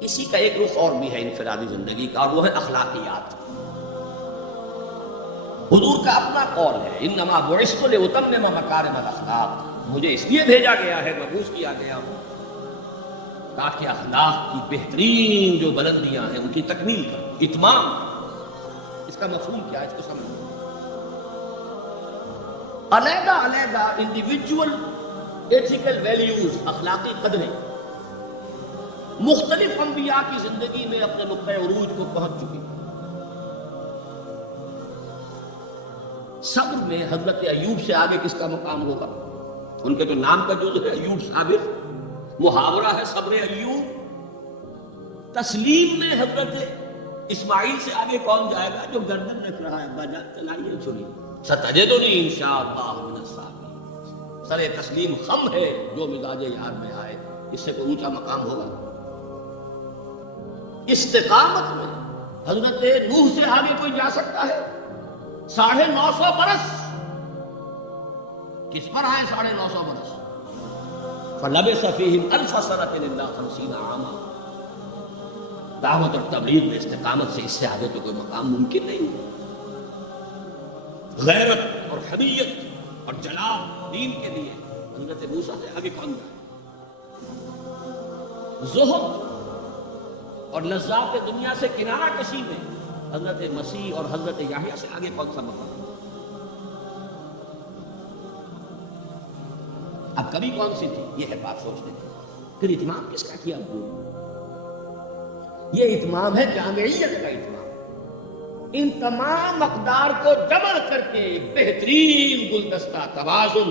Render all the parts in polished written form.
اسی کا ایک رخ اور بھی ہے انفرادی زندگی کا، اور وہ ہے اخلاقیات۔ حضور کا اپنا قول ہے، انما بعثت لاتمم مکارم الاخلاق، مجھے اس لیے بھیجا گیا ہے، مبعوث کیا گیا ہوں تاکہ اخلاق کی بہترین جو بلندیاں ہیں ان کی تکمیل کروں، اتمام۔ اس کا مفہوم کیا ہے، اس کو سمجھیں۔ علیحدہ علیحدہ انڈیویجول ایتھیکل ویلیوز، اخلاقی قدریں مختلف انبیاء کی زندگی میں اپنے نقطۂ عروج کو پہنچ چکی۔ صبر میں حضرت ایوب سے آگے کس کا مقام ہوگا؟ ان کے تو نام کا جز ہے ایوب صابر، محاورہ ہے صبر ایوب۔ تسلیم میں حضرت اسماعیل سے آگے کون جائے گا؟ جو گردن رکھ رہا ہے، ابا جان چلائیے چھری، ستجدنی انشاءاللہ من الصابرین۔ سر تسلیم خم ہے جو مزاج یار میں آئے، اس سے کوئی اونچا مقام ہوگا؟ استقامت میں حضرت نوح سے آگے کوئی جا سکتا ہے؟ 950 برس کس پر آئے؟ 950 برس۔ فلبث فیہم الف سنۃ الا 50 عاما۔ دعوت اور تبلیغ میں استقامت سے اس سے آگے تو کوئی مقام ممکن نہیں ہے۔ غیرت اور حمیت اور جلال دین کے لیے حضرت موسیٰ سے آگے کون جائے؟ زہد اور لذات دنیا سے کنارہ کشی میں حضرت مسیح اور حضرت یحییٰ سے آگے کون سا مقام؟ اب کبھی کون سی تھی؟ یہ ہے بات سوچنے کی۔ پھر اتمام کس کا کیا ابو؟ یہ اتمام ہے جامعیت کا اتمام۔ ان تمام اقدار کو جمع کر کے ایک بہترین گلدستہ توازن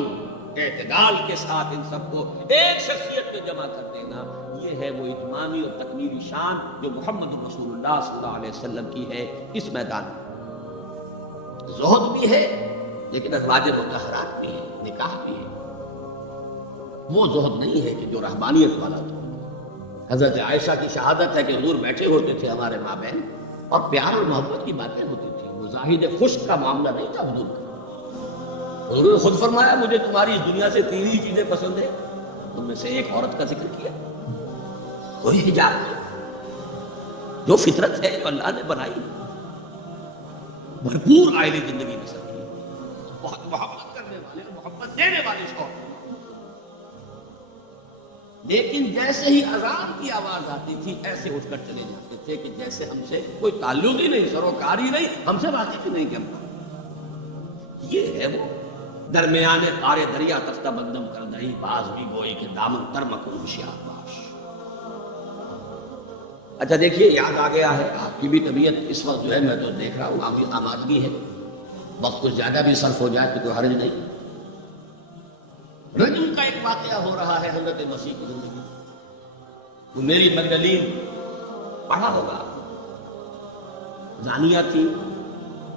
اعتدال کے ساتھ ان سب کو ایک شخصیت میں جمع کر دینا، یہ ہے وہ اتمامی اور تکمیلی شان جو محمد رسول اللہ صلی اللہ علیہ وسلم کی ہے اس میدان میں۔ زہد بھی ہے لیکن ازواج مطہرات بھی ہے، نکاح بھی ہے۔ وہ زہد نہیں ہے کہ جو رحمانیت والا تھا۔ حضرت عائشہ کی شہادت ہے کہ حضور بیٹھے ہوتے تھے ہمارے ماں بہن اور پیار اور محبت کی باتیں ہوتی تھیں، وہ زاہد خشک کا معاملہ نہیں تھا حضور کا۔ حضور نے خود فرمایا مجھے تمہاری اس دنیا سے 3 ہی چیزیں پسند ہیں، ان میں سے ایک عورت کا ذکر کیا، کوئی حجاب نہیں، جو فطرت ہے جو اللہ نے بنائی، بھرپور آئلی زندگی بسر کی، بہت محبت کرنے والے، محبت دینے والے شوہر۔ لیکن جیسے ہی اذان کی آواز آتی تھی ایسے اٹھ کر چلے جاتے تھے کہ جیسے ہم سے کوئی تعلق ہی نہیں، سروکار ہی نہیں، ہم سے واقف ہی نہیں کرتا۔ یہ ہے وہ درمیان قارے دریا تختہ بندم کر دہی، باز بھی گوئی کے دامن تر مکن ہوشیار باش۔ اچھا دیکھیے یاد آ گیا ہے، آپ کی بھی طبیعت اس وقت جو ہے میں تو دیکھ رہا ہوں آپ کی آمادگی ہے، وقت کچھ زیادہ بھی صرف ہو جائے تو کوئی حرج نہیں۔ رجم کا ایک واقعہ ہو رہا ہے حضرت مسیح کی زندگی۔ وہ میری مگدلین پڑھا ہوگا، زانیہ تھی،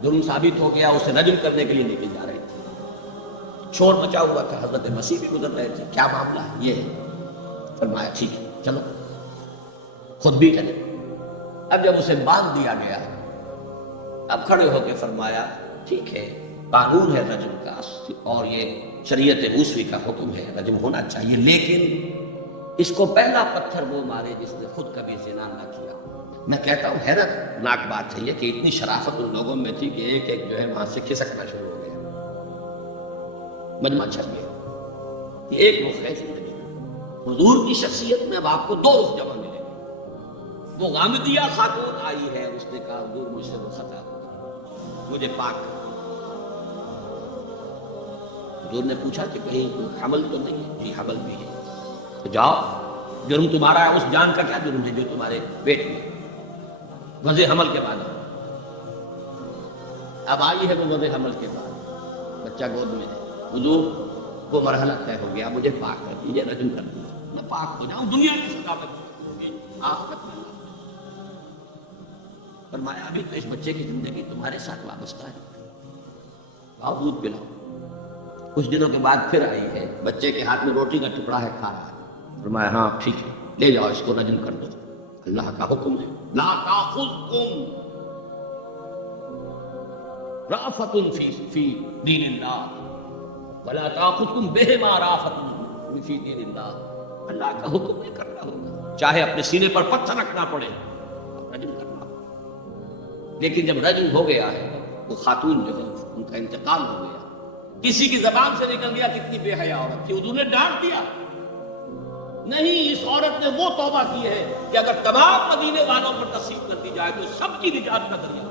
جرم ثابت ہو گیا، اسے رجم کرنے کے لیے لے کے جا رہے تھے، شور مچا ہوا تھا، حضرت مسیح بھی گزر رہے تھے، کیا معاملہ ہے؟ یہ ہے۔ فرمایا ٹھیک ہے چلو، خود بھی چلے۔ اب جب اسے باندھ دیا گیا، اب کھڑے ہو کے فرمایا ٹھیک ہے، قانون ہے رجم کا اور یہ شریعت موسوی کا حکم ہے، رجم ہونا چاہیے، لیکن اس کو پہلا پتھر وہ مارے جس نے خود کبھی زنا نہ کیا۔ میں کہتا ہوں حیرت ناک بات ہے یہ کہ اتنی شرافت ان لوگوں میں تھی کہ ایک ایک جو ہے وہاں سے کھسکنا شروع ہو گیا، مجمع چھپ گیا۔ یہ ایک رخ ہے زندگی کا۔ حضور کی شخصیت میں اب آپ کو 2 رخ جمع ملیں گے۔ وہ غامدیہ خاتون آئی ہے، اس نے کہا حضور مجھ سے وہ خطا ہو گئی، مجھے پاک کر۔ حضور نے پوچھا کہ کہیں حمل تو نہیں ہے؟ جی حمل بھی ہے۔ تو جاؤ، جرم تمہارا ہے، اس جان کا کیا جرم ہے جو تمہارے پیٹ میں؟ وضع حمل کے بعد اب آئی ہے وہ وضع حمل کے بعد، بچہ گود میں ہے۔ حضور وہ مرحلہ طے ہو گیا، مجھے پاک کر دیجیے، رجم کر دیجیے، میں پاک ہو جاؤں، دنیا کی سزا میں آخرت میں۔ فرمایا ابھی تو اس بچے کی زندگی تمہارے ساتھ وابستہ ہے، آؤ دودھ پلاؤ۔ کچھ دنوں کے بعد پھر آئی ہے، بچے کے ہاتھ میں روٹی کا ٹکڑا ہے، کھا رہا ہے۔ فرمایا ہاں ٹھیک ہے، لے جاؤ اس کو رجم کر دو، اللہ کا حکم ہے۔ لا تاخذکم رأفۃ فی دین اللہ ولا تاخذکم بہما رأفۃ فی دین اللہ۔ اللہ کا حکم نہیں کرنا ہوگا، چاہے اپنے سینے پر پتھر رکھنا پڑے، رجم کرنا، لیکن جب رجم ہو گیا ہے وہ خاتون جو ہے ان کا انتقال ہو گیا، کسی کی زبان سے نکل گیا کتنی بے حیا عورت تھی، حضور نے ڈانٹ دیا نہیں، اس عورت نے وہ توبہ کی ہے کہ اگر تمام مدینے والوں پر تقسیم کر دی جائے تو سب کی نجات کا ذریعہ۔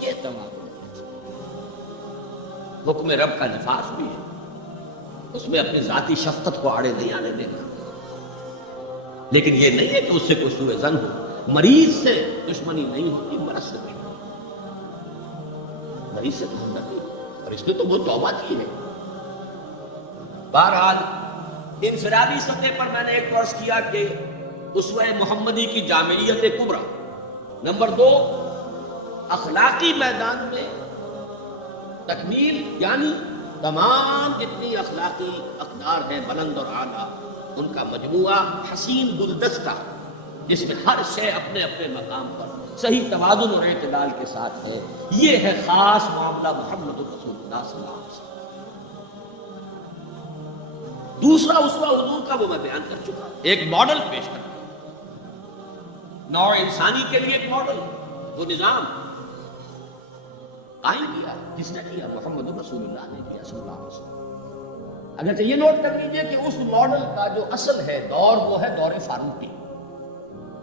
یہ تمام حکم رب کا نفاذ بھی ہے، اس میں اپنی ذاتی شفقت کو آڑے نہیں آنے دینا، لیکن یہ نہیں ہے کہ اس سے کوئی سوء ظن ہو۔ مریض سے دشمنی نہیں ہوتی، مرض سے دشمنی، مریض سے دشمنی، اور اس نے تو وہ توبہ کی ہے۔ بہرحال انفرادی سطح پر میں نے ایک عرض کیا کہ اسوہ محمدی کی جامعیت کبریٰ۔ نمبر 2، اخلاقی میدان میں تکمیل، یعنی تمام جتنی اخلاقی اقدار ہیں بلند اور اعلیٰ، ان کا مجموعہ حسین گلدستہ جس میں ہر شے اپنے اپنے مقام پر صحیح توازن اور اعتدال کے ساتھ ہے، یہ ہے خاص معاملہ محمد رسول اللہ صلی اللہ علیہ وسلم۔ دوسرا اسوہ حضور کا وہ میں بیان کر چکا، ایک ماڈل پیش کرتا ہوں، نوع انسانی کے لیے ایک ماڈل، وہ نظام قائم کیا، کس نے کیا؟ محمد رسول اللہ نے کیا صلی اللہ علیہ وسلم۔ اگرچہ یہ نوٹ کر لیجئے کہ اس ماڈل کا جو اصل ہے دور، وہ ہے دور فاروقی۔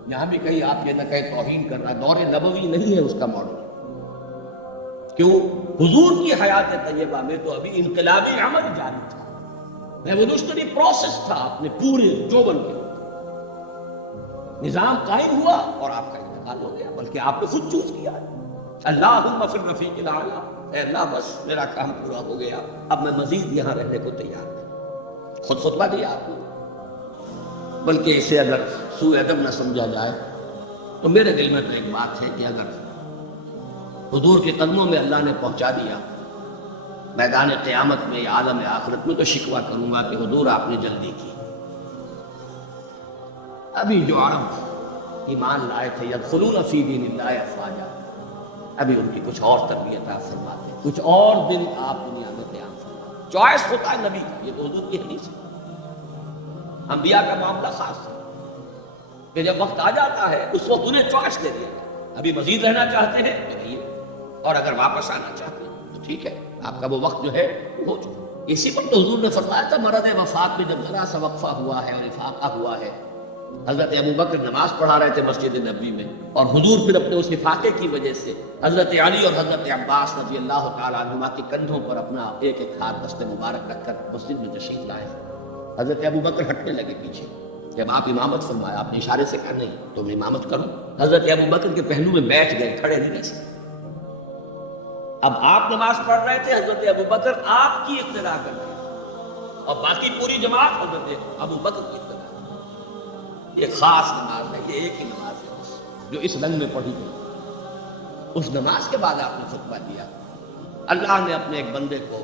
یہاں بھی کہیں آپ یہ نہ کہیں توہین کر رہا ہے، دور نبوی نہیں ہے اس کا ماڈل۔ کیوں؟ حضور کی حیات طیبہ میں تو ابھی انقلابی عمل جاری تھا، ریولوشنری پروسیس تھا، اپنے پورے جوبن کے نظام قائم ہوا اور آپ کا انتقال ہو گیا، بلکہ آپ نے خود چوز کیا ہے، اللہم فی الرفیق الاعلیٰ، اے اللہ بس میرا کام پورا ہو گیا، اب میں مزید یہاں رہنے کو تیار ہوں۔ خود خطبہ دیا آپ نے، بلکہ اسے اگر سوء ادب نہ سمجھا جائے تو میرے دل میں تو ایک بات ہے کہ اگر حضور کے قدموں میں اللہ نے پہنچا دیا میدان قیامت میں یا عالم آخرت میں، تو شکوہ کروں گا کہ حضور آپ نے جلدی کی۔ ابھی جو عرب ایمان لائے تھے یدخلون فی دین اللہ افواجا، ابھی ان کی کچھ اور تربیت آپ فرماتے ہیں، کچھ اور دن آپ دنیا میں قیام فرماتے۔ چوائس ہوتا ہے نبی کا، یہ تو حضور کی حدیث ہے۔ انبیاء کا معاملہ خاص ہے کہ جب وقت آ جاتا ہے اس وقت انہیں چوائس دے دیا جاتا ہے، ابھی مزید رہنا چاہتے ہیں تو رہیے، اور اگر واپس آنا چاہتے ہیں تو ٹھیک ہے، آپ کا وہ وقت جو ہے ہو چکا۔ اسی پر تو حضور نے فرمایا تھا مرض وفات میں جب ذرا سا وقفہ ہوا ہے اور افاقہ ہوا ہے، حضرت ابوبکر نماز پڑھا رہے تھے مسجد نبوی میں، اور حضور پھر اپنے اس افاقے کی وجہ سے حضرت علی اور حضرت عباس رضی اللہ تعالیٰ عنہما کے کندھوں پر اپنا ایک ایک ہاتھ دست مبارک رکھ کر مسجد میں تشریف لائے۔ حضرت ابوبکر ہٹنے لگے پیچھے، جب آپ امامت فرمایا آپ نے اشارے سے کہا نہیں تم امامت کرو، حضرت ابوبکر کے پہلو میں بیٹھ گئے، کھڑے نہیں رہ سکتے۔ اب آپ نماز پڑھ رہے تھے، حضرت ابوبکر آپ کی اقتدا کر رہے تھے، اور باقی پوری جماعت حضرت ابوبکر کی اقتدا۔ یہ خاص نماز ہے، یہ ایک ہی نماز ہے جو اس رنگ میں پڑھی گئی۔ اس نماز کے بعد آپ نے خطبہ دیا، اللہ نے اپنے ایک بندے کو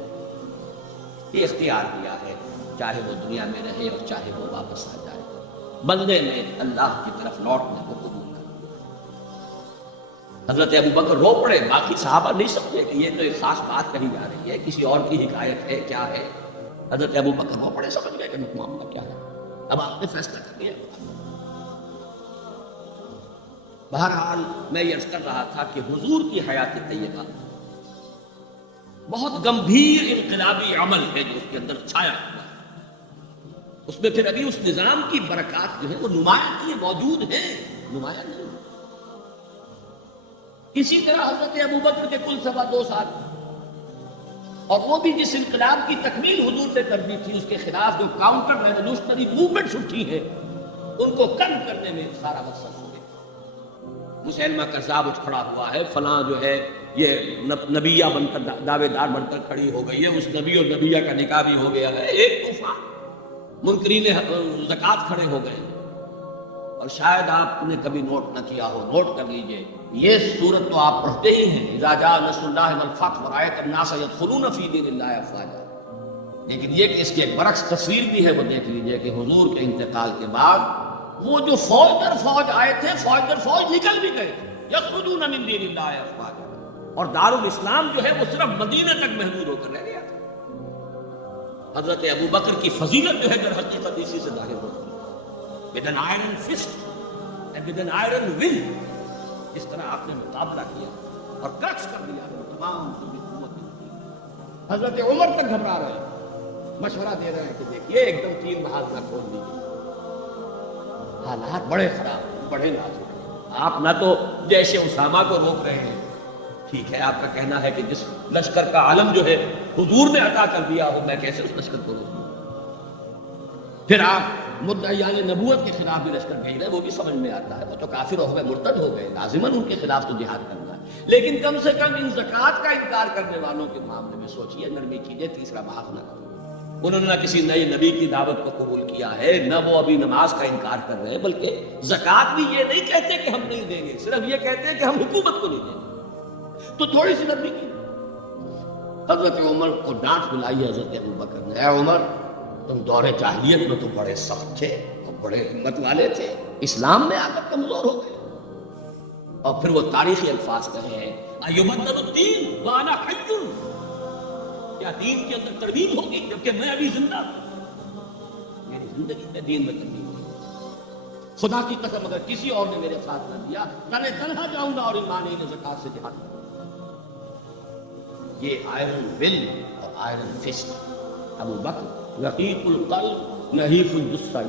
یہ اختیار دیا ہے، چاہے وہ دنیا میں رہے اور چاہے وہ واپس آ جائے، بندے نے اللہ کی طرف لوٹنے کو قبول کر لیا۔ حضرت ابوبکر رو پڑے، باقی صحابہ نہیں سمجھے کہ یہ تو ایک خاص بات کہی جا رہی ہے، کسی اور کی حکایت ہے، کیا ہے۔ حضرت ابوبکر رو پڑے، سمجھ گئے کہ معاملہ کیا ہے، اب آپ نے فیصلہ کر لیا۔ بہرحال میں یہ عرض کر رہا تھا کہ حضور کی حیات طیبہ بہت گمبھیر انقلابی عمل ہے جو اس کے اندر چھایا ہوا ہے، اس میں پھر ابھی اس نظام کی برکات جو ہے وہ نمایاں کی موجود ہے، نمایاں نہیں۔ اسی طرح حضرت ابوبکر کے کل 2.25 سال، اور وہ بھی جس انقلاب کی تکمیل حضور نے کر دی تھی، اس کے خلاف جو کاؤنٹر ریولوشنری موومنٹس اٹھی ہیں ان کو کم کرنے میں سارا وقت صرف ہو گیا۔ مسلمہ کذاب اٹھ کھڑا ہوا ہے، فلاں جو ہے یہ نبیہ بن کر دعوے دار بن کر کھڑی ہو گئی ہے، اس نبی اور نبیہ کا نکاح بھی ہو گیا ہے، ایک طوفان، منکرین زکوٰۃ کھڑے ہو گئے۔ اور شاید آپ نے کبھی نوٹ نہ کیا ہو، نوٹ کر لیجئے، یہ سورت تو آپ پڑھتے ہی ہیں، اذا جاء نصر اللہ والفتح ورأیت الناس يدخلون فی دین اللہ افواجا، لیکن یہ کہ اس کی ایک برعکس تصویر بھی ہے، وہ دیکھ لیجئے کہ حضور کے انتقال کے بعد وہ جو فوج در فوج آئے تھے، فوج در فوج نکل بھی گئے، یخرجون من دین اللہ افواجا، اور دارالاسلام جو ہے وہ صرف مدینہ تک محدود ہو کر رہ گیا تھا۔ حضرت ابوبکر کی فضیلت جو ہے در حقیقت اسی سے ظاہر ہوتی ہے۔ with an iron fist and with an iron will. اس طرح آپ نے مقابلہ کیا اور کریکٹ کر دیا تمام قوت. حضرت عمر تک گھبرا رہے ہیں, مشورہ دے رہے ہیں کہ دیکھیے ایک دم تین محاذ نہ کھول دیجیے, حالات بڑے خراب, بڑے نازک. آپ نہ تو جیش اسامہ کو روک رہے ہیں, ٹھیک ہے آپ کا کہنا ہے کہ جس لشکر کا عالم جو ہے حضور نے عطا کر دیا ہو, میں کیسے اس لشکر کو روکوں. پھر آپ مدعیان نبوت کے خلاف بھی لشکر بھیج رہے ہیں, وہ بھی سمجھ میں آتا ہے, وہ تو کافر ہو گئے, مرتد ہو گئے, لازماً ان کے خلاف تو جہاد کرنا ہے. لیکن کم سے کم ان زکوٰۃ کا انکار کرنے والوں کے معاملے میں سوچیے, نرمی کیجیے, تیسرا محاذ نہ کرو. انہوں نے نہ کسی نئے نبی کی دعوت کو قبول کیا ہے, نہ وہ ابھی نماز کا انکار کر رہے ہیں, بلکہ زکوٰۃ بھی یہ نہیں کہتے کہ ہم نہیں دیں گے, صرف یہ کہتے ہیں کہ ہم حکومت کو نہیں دیں گے. تو تھوڑی سی نرمی کی. حضرت عمر کو ڈانٹ بلائی حضرت ابوبکر نے, اے عمر تم دور جاہلیت میں تو بڑے سخت تھے اور بڑے ہمت والے تھے, اسلام میں آ کر کمزور ہو گئے. اور پھر وہ تاریخی الفاظ کہے ہیں, ایبدل الدین وانا حی, کیا دین کے اندر ترمیم ہوگی جبکہ میں ابھی زندہ ہوں؟ میری زندگی میں دین میں ترمیم ہوگی. خدا کی قسم اگر کسی اور نے میرے ساتھ نہ دیا, میں تنہا جاؤں گا اور ایمان ہی زکوٰۃ سے جہاد کروں گا. یہ آئرن ول اور آئرن فسٹ. ابو بکر رقیق القلب نحیف الجثہ.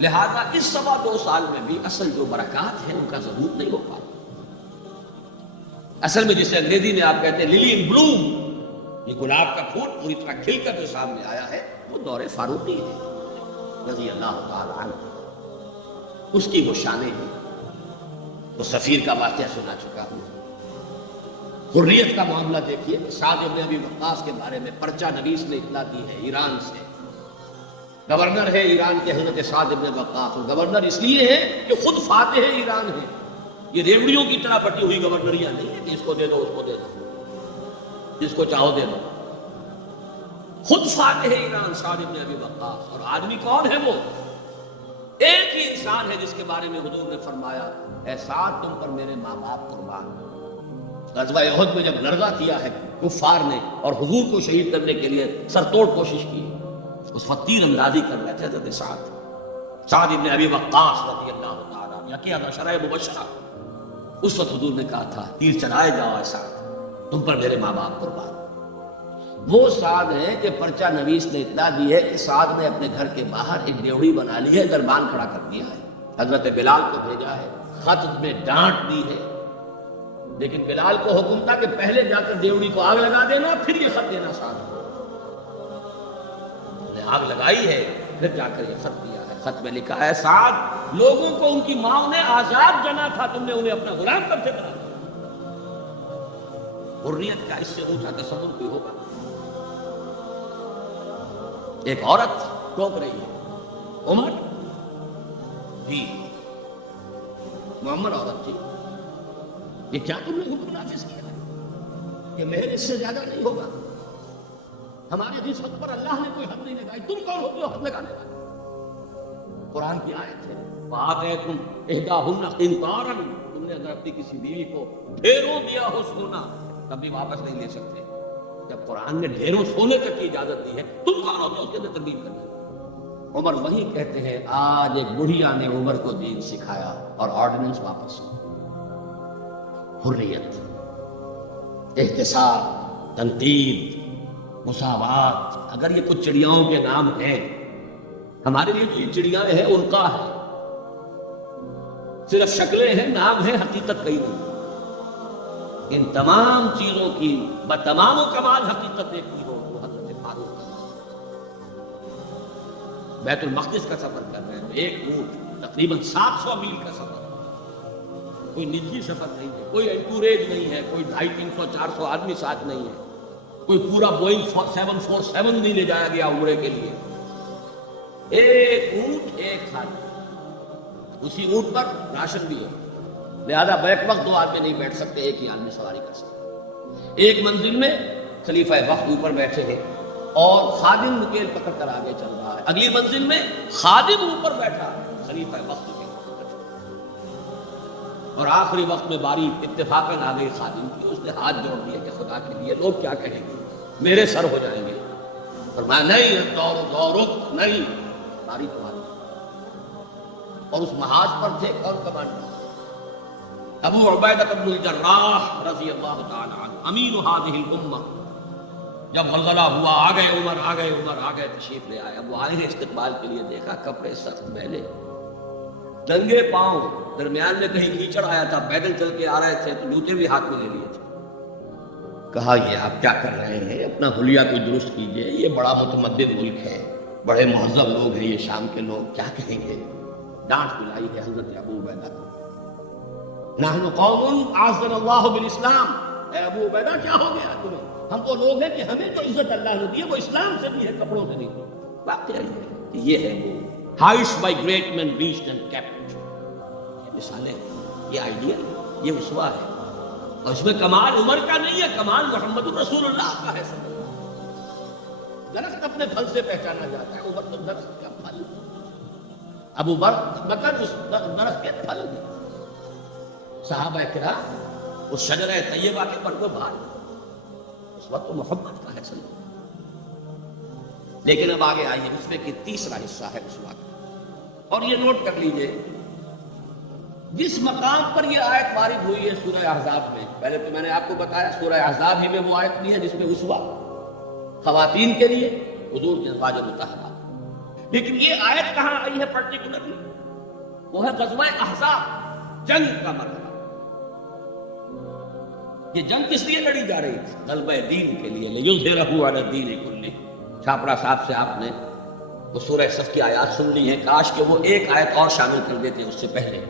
لہذا اس 2.25 سال میں بھی اصل جو برکات ہے ان کا ظہور نہیں ہو پاتا. اصل میں جسے انگریزی میں آپ کہتے ہیں للی ان بلوم, یہ گلاب کا پھول پوری طرح کھل کر جو سامنے آیا ہے وہ دور فاروقی ہے رضی اللہ تعالی عنہ. اس کی وہ شانیں ہیں. وہ سفیر کا واقعہ سنا چکا ہوں. حریت کا معاملہ دیکھیے, سعد بن ابی وقاص کے بارے میں پرچہ نویس نے اطلاع دی ہے ایران سے. گورنر ہے ایران کے حضرت سعد بن وقاص, اور گورنر اس لیے ہے کہ خود فاتح ایران ہے. یہ ریوڑیوں کی طرح بٹی ہوئی گورنریاں نہیں ہے کہ اس کو دے دو اس کو دے دو, جس کو چاہو دے دو. خود فاتح ایران سعد بن ابی وقاص. اور آدمی کون ہے وہ؟ ایک ہی انسان ہے جس کے بارے میں حضور نے فرمایا, اے سعد تم پر میرے ماں باپ قربان. غزوہ احد میں جب لڑزہ کیا ہے کفار نے اور حضور کو شہید کرنے کے لیے سر توڑ کوشش کی, اس وقت تیر اندازی کر رہے تھے حضرت سعد ابن ابی وقاص رضی اللہ تعالیٰ عنہ, یا عشرہ مبشرہ. اس وقت حضور نے کہا تھا تیر چلائے جاؤ اے سعد, تم پر میرے ماں باپ قربان. وہ سعد ہے کہ پرچہ نویس نے اطلاع دی ہے کہ سعد نے اپنے گھر کے باہر ایک ڈیوڑی بنا لی ہے, دربان کھڑا کر دیا ہے, حضرت بلال کو بھیجا ہے, خط میں ڈانٹ دی ہے. لیکن بلال کو حکم تھا کہ پہلے جا کر ڈیوڑی کو آگ لگا دینا, پھر یہ خط دینا. سعد نے آگ لگائی ہے, پھر جا کر یہ خط دیا ہے. خط میں لکھا ہے, سعد لوگوں کو ان کی ماں نے آزاد جنا تھا, تم نے انہیں اپنا غلام کب سے بنا دیا. حریت کا اس سے اونچا تصور کوئی ہوگا؟ ایک عورت ٹوک رہی ہے, عمر جی محمد عورت تھی, یہ کیا تم نے حکم نافذ کیا ہے؟ یہ مہر اس سے زیادہ نہیں ہوگا. ہمارے رزق پر اللہ نے کوئی حد نہیں لگائی, تم کون ہوتے ہو حد لگانے والے؟ قرآن کی آیت ہے, وآتیتم احداہن قنطارا, تم نے اگر اپنی کسی بیوی کو ڈھیروں دیا ہو سونا تب بھی واپس نہیں لے سکتے. جب قرآن نے ڈھیروں سونے تک کی اجازت دی ہے, تم کون ہوتے ہو اس کے اندر ترغیب کرنے؟ عمر وہی کہتے ہیں, آج ایک بڑھیا نے عمر کو دین سکھایا اور آرڈیننس واپس ہو. حریت, احتساب, تنقید, مساوات, اگر یہ کچھ چڑیاؤں کے نام ہیں, ہمارے لیے جو یہ چڑیاں ہیں ان کا ہے, صرف شکلیں ہیں, نام ہے, حقیقت کہیں نہیں. ان تمام چیزوں کی بتمام و کمال حقیقت دیکھتی ہو تو حضرت فاروق بیت المقدس کا سفر کر رہے ہیں, ایک اونٹ تقریباً 700 میل کا سفر, کوئی نجی سفر نہیں ہے, کوئی انٹوریج نہیں ہے, کوئی 250, 300, 400 آدمی ساتھ نہیں ہے, کوئی پورا بوئنگ 747 نہیں لے جایا گیا عمرے کے لیے. ایک اونٹ ایک خادم, اسی اونٹ پر راشن بھی ہے, لہذا بیک وقت 2 آدمی نہیں بیٹھ سکتے, ایک ہی آدمی سواری کر سکتے. ایک منزل میں خلیفہ وقت اوپر بیٹھے ہیں اور خادم نکیل پکڑ کر آگے چل رہا ہے, اگلی منزل میں خادم اوپر بیٹھا ہے, خلیفہ وقت کے اوپر, اور آخری وقت میں باری اتفاقاً آ گئی خادم کی. اس نے ہاتھ جوڑ دیا کہ خدا کے لیے لوگ کیا کہیں گے, میرے سر ہو جائیں گے. فرمایا نہیں, دور نہیں, باری تمہاری. اور اس محاذ پر تھے کون کمانڈر؟ ابو عبیدہ بن الجراح رضی اللہ تعالی عنہ امین هذه الامہ. جب غلغلہ ہوا آ گئے عمر تشریف لے آئے. اب وہ آئے استقبال کے لیے، دیکھا کپڑے سخت میلے، ننگے پاؤں، درمیان میں کہیں کیچڑ آیا تھا، پیدل چل کے آ رہے تھے تو جوتے بھی ہاتھ میں لے لیے تھے. کہا یہ آپ کیا کر رہے ہیں؟ اپنا حلیہ کو درست کیجئے، یہ بڑا متمدن ملک ہے، بڑے مہذب لوگ ہیں یہ شام کے لوگ، کیا کہیں گے؟ ڈانٹ پلائی ہے حضرت ابو عبیدہ کو. نحن قوم اعزنا اللہ بالاسلام. اے ابو عبیدہ کیا ہو گیا تمہیں؟ ہم وہ لوگ ہیں کہ ہمیں جو عزت اللہ نے دی ہے وہ اسلام سے دی ہے، کپڑوں سے نہیں. واقعہ یہ ہے وہ highest by great man reached and kept. یہ مثالیں، یہ آئیڈیا، یہ اسوہ ہے. اور اس میں کمال عمر کا نہیں ہے، کمال محمد رسول اللہ کا ہے. درخت اپنے پھل سے پہچانا جاتا ہے، عمر تو درخت کا پھل، ابو بکر اس درخت کے پھل ہیں. صحابہ کرام اس شجرہ طیبہ کے پرتو بھار اس وقت تو محبت کا ہے سن. لیکن اب آگے آئیے، اس میں کہ تیسرا حصہ ہے اس وقت. اور یہ نوٹ کر لیجئے، جس مقام پر یہ آیت وارد ہوئی ہے سورہ احزاب میں، پہلے تو میں نے آپ کو بتایا سورہ احزاب ہی میں وہ آیت بھی ہے جس میں اسوہ خواتین کے لیے حضور کے ازواج مطہرات. لیکن یہ آیت کہاں آئی ہے پرٹیکولرلی؟ وہ ہے غزوہ احزاب، جنگ کا مرحلہ. یہ جنگ کس لیے لڑی جا رہی تھی؟ غلبہ دین کے لیے. لیظہرہ علی الدین کلہ. چھاپڑا صاحب سے آپ نے وہ سورہ صف کی آیات سن لی ہیں، کاش کہ وہ ایک آیت اور شامل کر دیتے اس سے پہلے،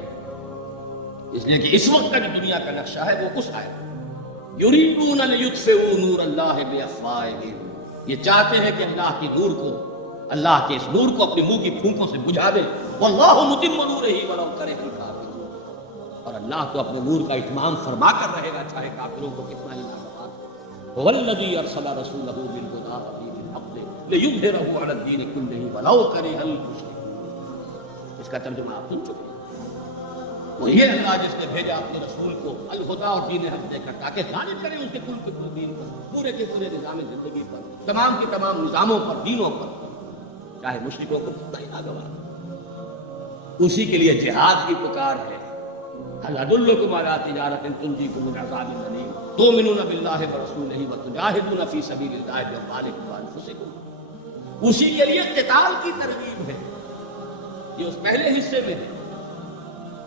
اس لیے کہ اس وقت کا جو دنیا کا نقشہ ہے وہ اس آیت یریدون لیطفئوا نور اللہ بافواہہم. یہ چاہتے ہیں کہ اللہ کے نور کو، اللہ کے اس نور کو اپنے منہ کی پھونکوں سے بجھا دے. واللہ متم نورہ ولو کرہ الکافرون. اور اللہ تو اپنے نور کا اتمام فرما کر رہے گا چاہے کافروں کو کتنا ہی ناگوار ہو. هو الذی ارسل رسولہ بالہدی ودین الحق لیظہرہ علی الدین کلہ ولو کرہ المشرکون. اس کا ترجمہ آپ سن چکے ہیں. وہ یہ اللہ جس نے بھیجا اپنے رسول کو الہدیٰ اور دین حق دے کر تاکہ غالب کرے اس کے کل کے کل دین پر، پورے کے پورے نظام زندگی پر، تمام کے تمام نظاموں پر، دینوں پر، چاہے مشرکوں کو کتنا ہی ناگوار. اسی کے لیے جہاد کی پکار ہے. هل ادلکم علی تجارۃ تنجیکم من عذاب الیم تؤمنون باللہ ورسولہ وتجاہدون فی سبیل اللہ باموالکم وانفسکم. اسی کے لیے قتال کی ترغیب ہے. یہ اس پہلے حصے میں ہے،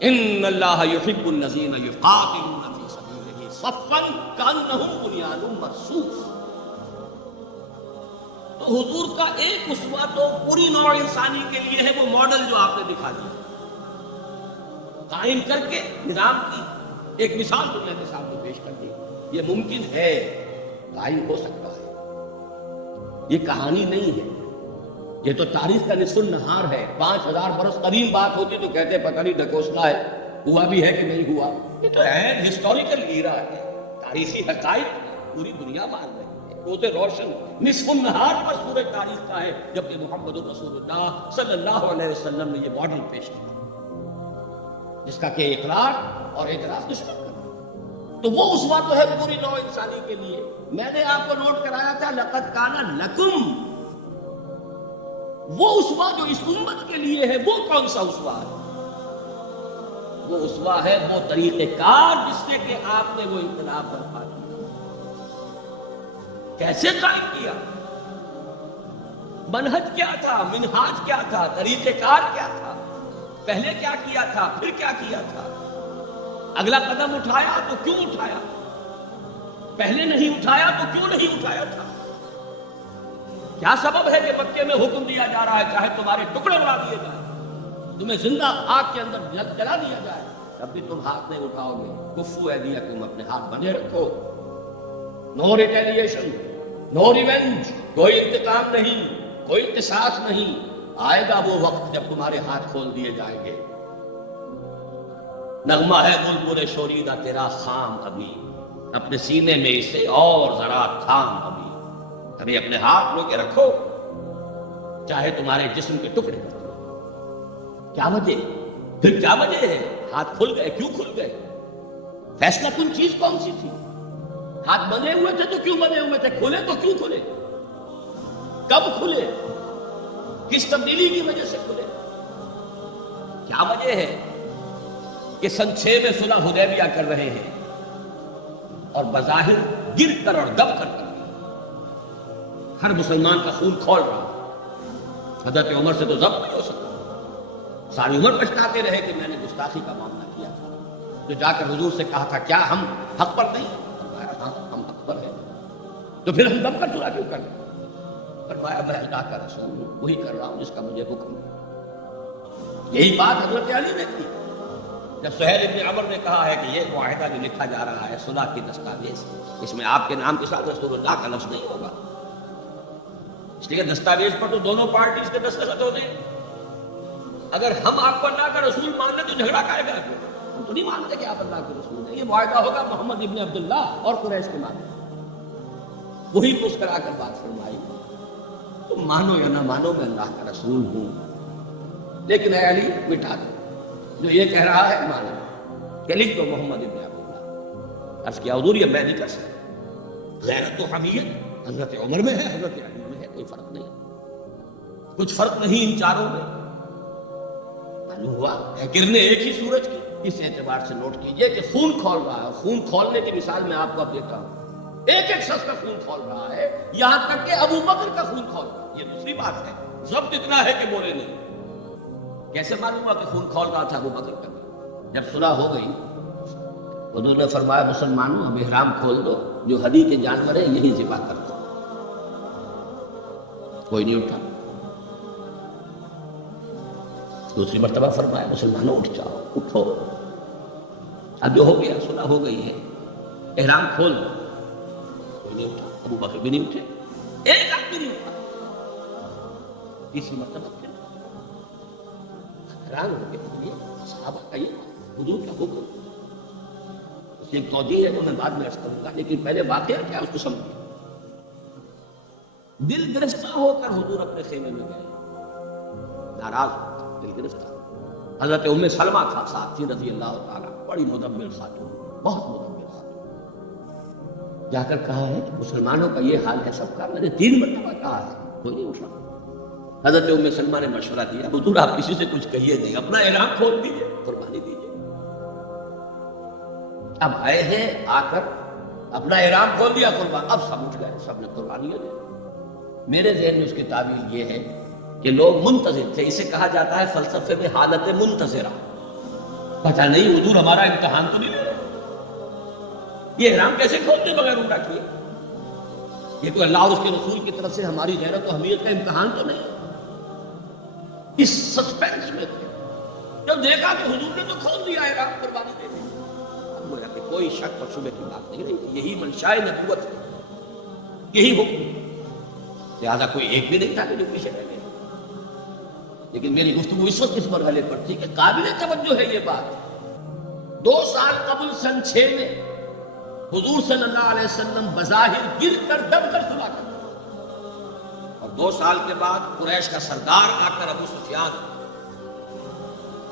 ان اللہ یحب الذین یقاتلون فی سبیلہ صفا کانہم بنیان مرصوص. تو حضور کا ایک اسوہ تو پوری نوع انسانی کے لیے ہے، وہ ماڈل جو آپ نے دکھا دیا قائم کر کے نظام کی ایک مثال دنیا کے سامنے پیش کر دی. یہ ممکن ہے، قائم ہو سکتا ہے، یہ کہانی نہیں ہے، یہ تو تاریخ کا نصف النہار ہے. 5000 برس قدیم بات ہوتی تو کہتے پتہ نہیں ڈھکوسلا ہے، ہوا بھی ہے کہ نہیں ہوا. یہ تو ہے ہسٹوریکل ایرا ہے، تاریخی حقائق پوری دنیا مان رہی ہے. روز روشن نصف النہار پر سورج تاریخ کا ہے جبکہ محمد رسول اللہ صلی اللہ علیہ وسلم نے یہ ماڈل پیش کیا جس کا کہ اقرار اور اعتراف دشمن کرنا. تو وہ اسوہ تو ہے پوری نوع انسانی کے لیے. میں نے آپ کو نوٹ کرایا تھا لقد کان لکم. وہ اسوہ جو اس امت کے لیے ہے وہ کون سا اسوہ ہے؟ وہ اسوہ ہے وہ طریقہ کار جس سے کہ آپ نے وہ انقلاب برپا کیا. کیسے قائم کیا؟ منہج کیا تھا، منہاج کیا تھا، طریقہ کار کیا تھا، پہلے کیا کیا تھا، پھر کیا کیا تھا، اگلا قدم اٹھایا تو کیوں اٹھایا، پہلے نہیں اٹھایا تو کیوں نہیں اٹھایا تھا. کیا سبب ہے کہ مکے میں حکم دیا جا رہا ہے چاہے تمہارے ٹکڑے اڑا دیے جائیں، تمہیں زندہ آگ کے اندر جلا دیا جائے، تب بھی تم ہاتھ نہیں اٹھاؤ گے. کفو ایدیکم، اپنے ہاتھ بندھے رکھو. نو ریٹیلیشن، نو ریونج، کوئی انتقام نہیں، کوئی قصاص نہیں. آئے گا وہ وقت جب تمہارے ہاتھ کھول دیے جائیں گے. نغمہ ہے بلبل شوریدہ تیرا خام ابھی، اپنے سینے میں اسے اور ذرا تھام ابھی. ابھی اپنے ہاتھ رو کے رکھو چاہے تمہارے جسم کے ٹکڑے کر دو. کیا وجہ؟ پھر کیا وجہ ہے؟ ہاتھ کھل گئے، کیوں کھل گئے؟ فیصلہ کن چیز کون سی تھی؟ ہاتھ بندھے ہوئے تھے تو کیوں بندھے ہوئے تھے؟ کھلے تو کیوں کھلے؟ کب کھلے؟ کس تبدیلی کی وجہ سے کھلے؟ کیا وجہ ہے کہ سن 6 میں صلح حدیبیہ کر رہے ہیں اور بظاہر گر کر اور دب کر ہر مسلمان کا خون کھول رہا. حضرت عمر سے تو ضبط نہیں ہو سکتا. ساری عمر پچھتاتے رہے کہ میں نے گستاخی کا معاملہ کیا تھا. جو جا کر حضور سے کہا تھا کیا ہم حق پر نہیں؟ ہاں ہم حق پر ہیں. تو پھر ہم دب کر صلح کیوں کر رہے ہیں؟ فرمایا میں اللہ کا رسول ہوں، وہی کر رہا ہوں جس کا مجھے حکم ہے. یہی بات حضرت علی نے کی جب سہیل ابن عمر نے کہا ہے کہ یہ معاہدہ جو لکھا جا رہا ہے صلح کی دستاویز، اس میں آپ کے نام کے ساتھ رسول اللہ کا لفظ نہیں ہوگا، اس لیے دستاویز پر تو دونوں پارٹیز کے دستخط ہوتے ہیں. اگر ہم آپ کو اللہ کا رسول مان لیں تو جھگڑا کائے گا. ہم تو نہیں مانتے کہ آپ اللہ کے رسول ہیں. یہ معاہدہ ہوگا محمد ابن عبداللہ اور قریش کے مانتے. وہی مسکرا کر بات فرمائی، تم مانو یا نہ مانو میں اللہ کا رسول ہوں، لیکن اے علی مٹا دو جو یہ کہہ رہا ہے مانو کہ لکھ دو محمد ابن عبداللہ. عرض کیا حضور یہ میں نہیں کر سکتا. غیرت و حمیت حضرت عمر میں ہے، حضرت علی میں ہے، کوئی فرق نہیں. کچھ فرق نہیں ان چاروں میں. معلوم ہوا ہے کرنے ایک ہی سورج کی. اس اعتبار سے نوٹ کیجئے کہ خون کھول رہا ہے. خون کھولنے کی مثال میں آپ کو اب دیتا ہوں. ایک ایک شخص کا خون کھول رہا ہے، یہاں تک کہ ابو بکر کا خون کھول رہا ہے. یہ دوسری بات ہے، ضبط اتنا ہے کہ بولے نہیں. کیسے معلوم ہوا کہ خون کھول رہا تھا ابو بکر کا؟ جب صلح ہو گئی حضور نے فرمایا مسلمانوں اب احرام کھول دو، جو ہدی کے جانور ہیں یہی ذبح کر دو. کوئی نہیں اٹھا. دوسری مرتبہ فرمایا مسلمانوں اٹھ جاؤ، اٹھو. اب جو ہو گیا صلح ہو گئی ہے، احرام کھول دو. کوئی نہیں اٹھا. ابو بکر بھی نہیں اٹھے، ایک آدمی نہیں اٹھا. تیسری مرتبہ پھر حیران ہو گئے صحابہ کا یہ حضور کا حکم. اس کی ایک توضیح ہے وہ میں بعد میں عرض کروں گا، لیکن پہلے واقعہ کیا اس کو سمجھیں. دل گرفتہ ہو کر حضور اپنے خیمے میں گئے، ناراض ہو کر دل گرفتہ. حضرت ام سلمہ تھا ساتھ تھی رضی اللہ تعالیٰ، بڑی مدبر خاتون، بہت مدبر خاتون. جا کر کہا ہے کہ مسلمانوں کا یہ حال ہے سب کا. میں نے 3 مرتبہ کہا ہے، کوئی نہیں اٹھا. حضرت ام سلمہ نے مشورہ دیا حضور آپ کسی سے کچھ کہیے نہیں، اپنا احرام کھول دیجیے، قربانی دیجیے. اب آئے ہیں آ کر اپنا احرام کھول دیا قربان. اب سب اٹھ گئے، سب نے قربانیاں دی. میرے ذہن میں اس کی تعبیر یہ ہے کہ لوگ منتظر تھے. اسے کہا جاتا ہے فلسفے میں حالت منتظرہ. پتہ نہیں حضور ہمارا امتحان تو نہیں لے رہے، یہ احرام کیسے کھولتے بغیر اٹھا کیے؟ یہ تو اللہ اور اس کے رسول کی طرف سے ہماری غیرت و حمیت کا امتحان تو نہیں. اس سسپینس میں تھے. جب دیکھا کہ حضور نے تو کھول دیا احرام، قربانی دے دی. اب گویا کہ کوئی شک اور شبہ کی بات نہیں رہی. یہی منشائے نبوت ہے، یہی حکم. لہٰذا کوئی ایک بھی نہیں تھا کہ جو پیچھے رہ گئے. لیکن میری گفتگو اس وقت اس مرحلے پر تھی کہ قابل توجہ ہے یہ بات. 2 سال قبل سن 6 میں حضور صلی اللہ علیہ وسلم بظاہر گر کر دب کر صلح کرتے، اور 2 سال کے بعد قریش کا سردار آ کر ابو سفیان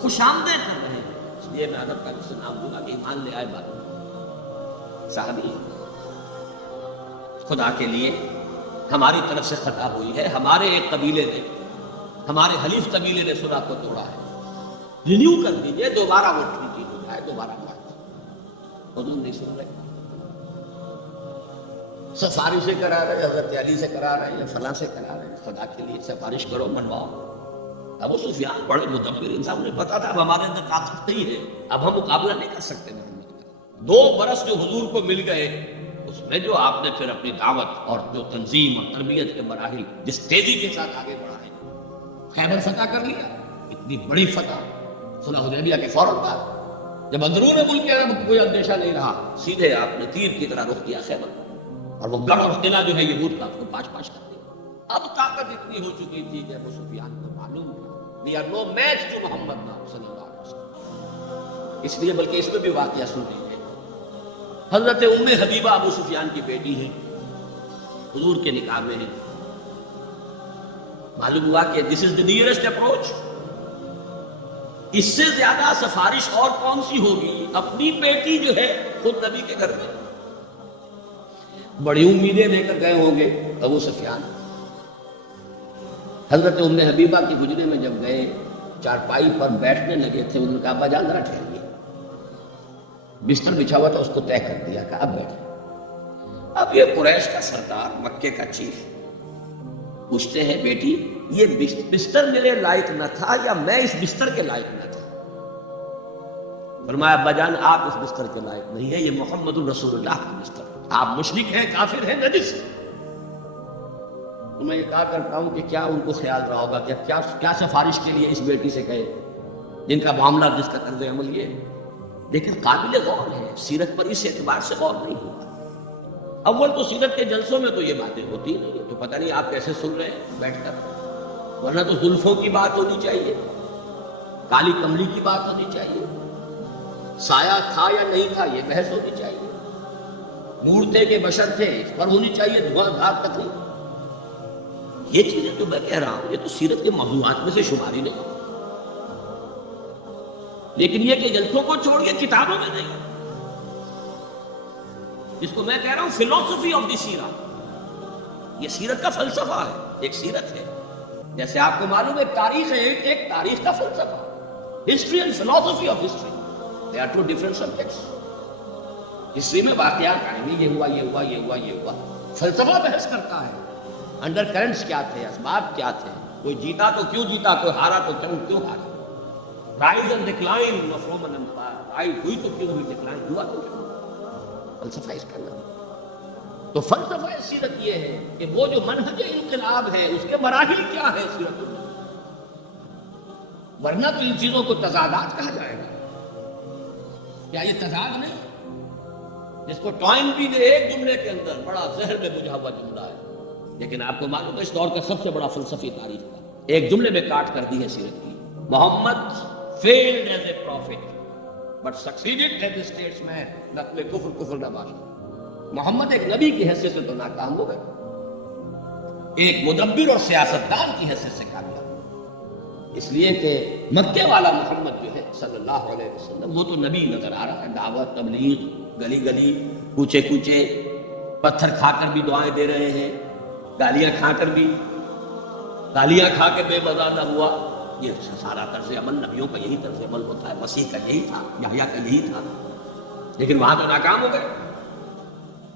خوش آمدید کر رہے ہیں. اس لیے میں ادب کا اس سے نام دوں گا کہ ایمان لے آئے بات صحابی خدا کے لیے ہماری طرف سے خطا ہوئی ہے. ہمارے ایک قبیلے نے، ہمارے حلیف قبیلے نے صلح کو توڑا ہے، رینیو کر دیجئے، دوبارہ وہ ٹریٹی ہو جائے، دوبارہ بات. حضور نہیں سن رہے، سفارش سے کرا رہے، حضرت علی سے کرا رہے ہیں، فلاں سے کرا رہے ہیں. خدا کے لیے سفارش کرو، منواؤ. ابو سفیان بڑے مدبر انسان، انہیں پتا تھا اب ہمارے اندر طاقت نہیں ہے، اب ہم مقابلہ نہیں کر سکتے محمد کا. 2 برس جو حضور کو مل گئے، اس میں جو آپ نے پھر اپنی دعوت اور جو تنظیم اور تربیت کے مراحل جس تیزی کے ساتھ آگے بڑھائے، خیبر فتح کر لیا. اتنی بڑی فتح صلح حدیبیہ کے فوراً بعد، جب اندرون ملک عرب کوئی اندیشہ نہیں رہا، سیدھے آپ نے تیر کی طرح رخ کیا خیبر، اور وہ گڑھ اور قلعہ جو ہے یہود کا، اس کو پاش پاش کر دیا. اب طاقت اتنی ہو چکی تھی کہ ابو سفیان کو معلوم ہے we are no match to محمد صلی اللہ علیہ وسلم. اس لیے بلکہ اس میں بھی واقعہ سن لیجیے. حضرت ام حبیبہ ابو سفیان کی بیٹی ہے، حضور کے نکاح میں ہے. معلوم ہوا کہ دس از دی نیئرسٹ اپروچ. اس سے زیادہ سفارش اور کون سی ہوگی؟ اپنی بیٹی جو ہے خود نبی کے گھر میں. بڑی امیدیں لے کر گئے ہوں گے ابو سفیان. حضرت ام حبیبہ کی گجرے میں جب گئے، چارپائی پر بیٹھنے لگے تھے، انہوں نے کہا ابا جان ذرا ٹھہریے، بستر بچھا ہوا تھا اس کو طے کر دیا، کہا اب بیٹھے۔ اب یہ قریش کا سردار، مکے کا چیف، پوچھتے ہیں بیٹی یہ بستر میرے لائق نہ تھا یا میں اس بستر کے لائق نہ تھا؟ فرمایا ابا جان آپ اس بستر کے لائق نہیں ہے، یہ محمد الرسول اللہ کا بستر، آپ مشرک ہیں، کافر ہیں، نجس ہیں۔ تو میں یہ کہا کرتا ہوں کہ کیا ان کو خیال رہا ہوگا کہ کیا سفارش کے لیے اس بیٹی سے کہے جن کا معاملہ، جس کا طرز عمل یہ، لیکن قابل غور ہے، سیرت پر اس اعتبار سے غور نہیں ہوگا۔ اول تو سیرت کے جلسوں میں تو یہ باتیں ہوتی نہیں، تو پتہ نہیں آپ کیسے سن رہے ہیں بیٹھ کر، ورنہ تو زلفوں کی بات ہونی چاہیے، کالی کملی کی بات ہونی چاہیے، سایہ تھا یا نہیں تھا یہ بحث ہونی چاہیے، مورتے کے بشر تھے اس پر ہونی چاہیے دھواں دھار تقریر۔ یہ چیزیں جو میں کہہ رہا ہوں یہ تو سیرت کے موضوعات میں سے شماری نہیں، لیکن یہ کہ جلسوں کو چھوڑیے کتابوں میں نہیں، جس کو میں کہہ رہا ہوں فلسفی آف دی سیرہ، یہ سیرت کا فلسفہ ہے، ایک سیرت ہے، جیسے آپ کو معلوم ہے تاریخ ہے، ایک تاریخ کا فلسفہ، ہسٹری اینڈ فلسفی of history, they are two different subjects. History میں واقعات آئیں گے، یہ ہوا یہ ہوا یہ ہوا یہ ہوا، فلسفہ بحث کرتا ہے انڈر کرنٹس کیا تھے، اسباب کیا تھے، کوئی جیتا تو کیوں جیتا، کوئی ہارا تو کیوں ہارا، rise and decline of Roman empire, rise ہوئی تو کیوں ہوئی، ڈکلائن ہوا تو کیوں، فلسفہ اس کا نام۔ تو فلسفہ سیرت یہ ہے کہ وہ جو منہج انقلاب ہے اس کے مراحل کیا ہے سیرت میں، ورنہ تو ان چیزوں کو تضادات کہا جائے گا، کیا یہ تضاد نہیں؟ جس کو ٹوائن بھی نے ایک جملے کے اندر، بڑا زہر میں بجھا ہوا جملہ ہے، لیکن آپ کو معلوم ہے اس دور کا سب سے بڑا فلسفی تعریف کا ایک جملے میں کاٹ کر دی ہے سیرت کی، محمد failed as a prophet but succeeded as a statesman، نقل کفر نہ باشا، محمد ایک نبی کی حیثیت سے تو ناکام ہو گئے، ایک مدبر اور سیاستدان کی حیثیت سے کامیاب، اس لیے کہ مکے والا محمد جو ہے صلی اللہ علیہ وسلم وہ تو نبی نظر آ رہا ہے، دعوت تبلیغ، گلی گلی کوچے کوچے، پتھر کھا کر بھی دعائیں دے رہے ہیں، گالیاں کھا کر بھی، گالیاں کھا کے بے وضع نہ ہوا، یہ سارا طرز عمل نبیوں کا یہی طرز عمل ہوتا ہے، مسیح کا یہی تھا، یحییٰ کا یہی تھا، لیکن وہاں تو ناکام ہو گئے،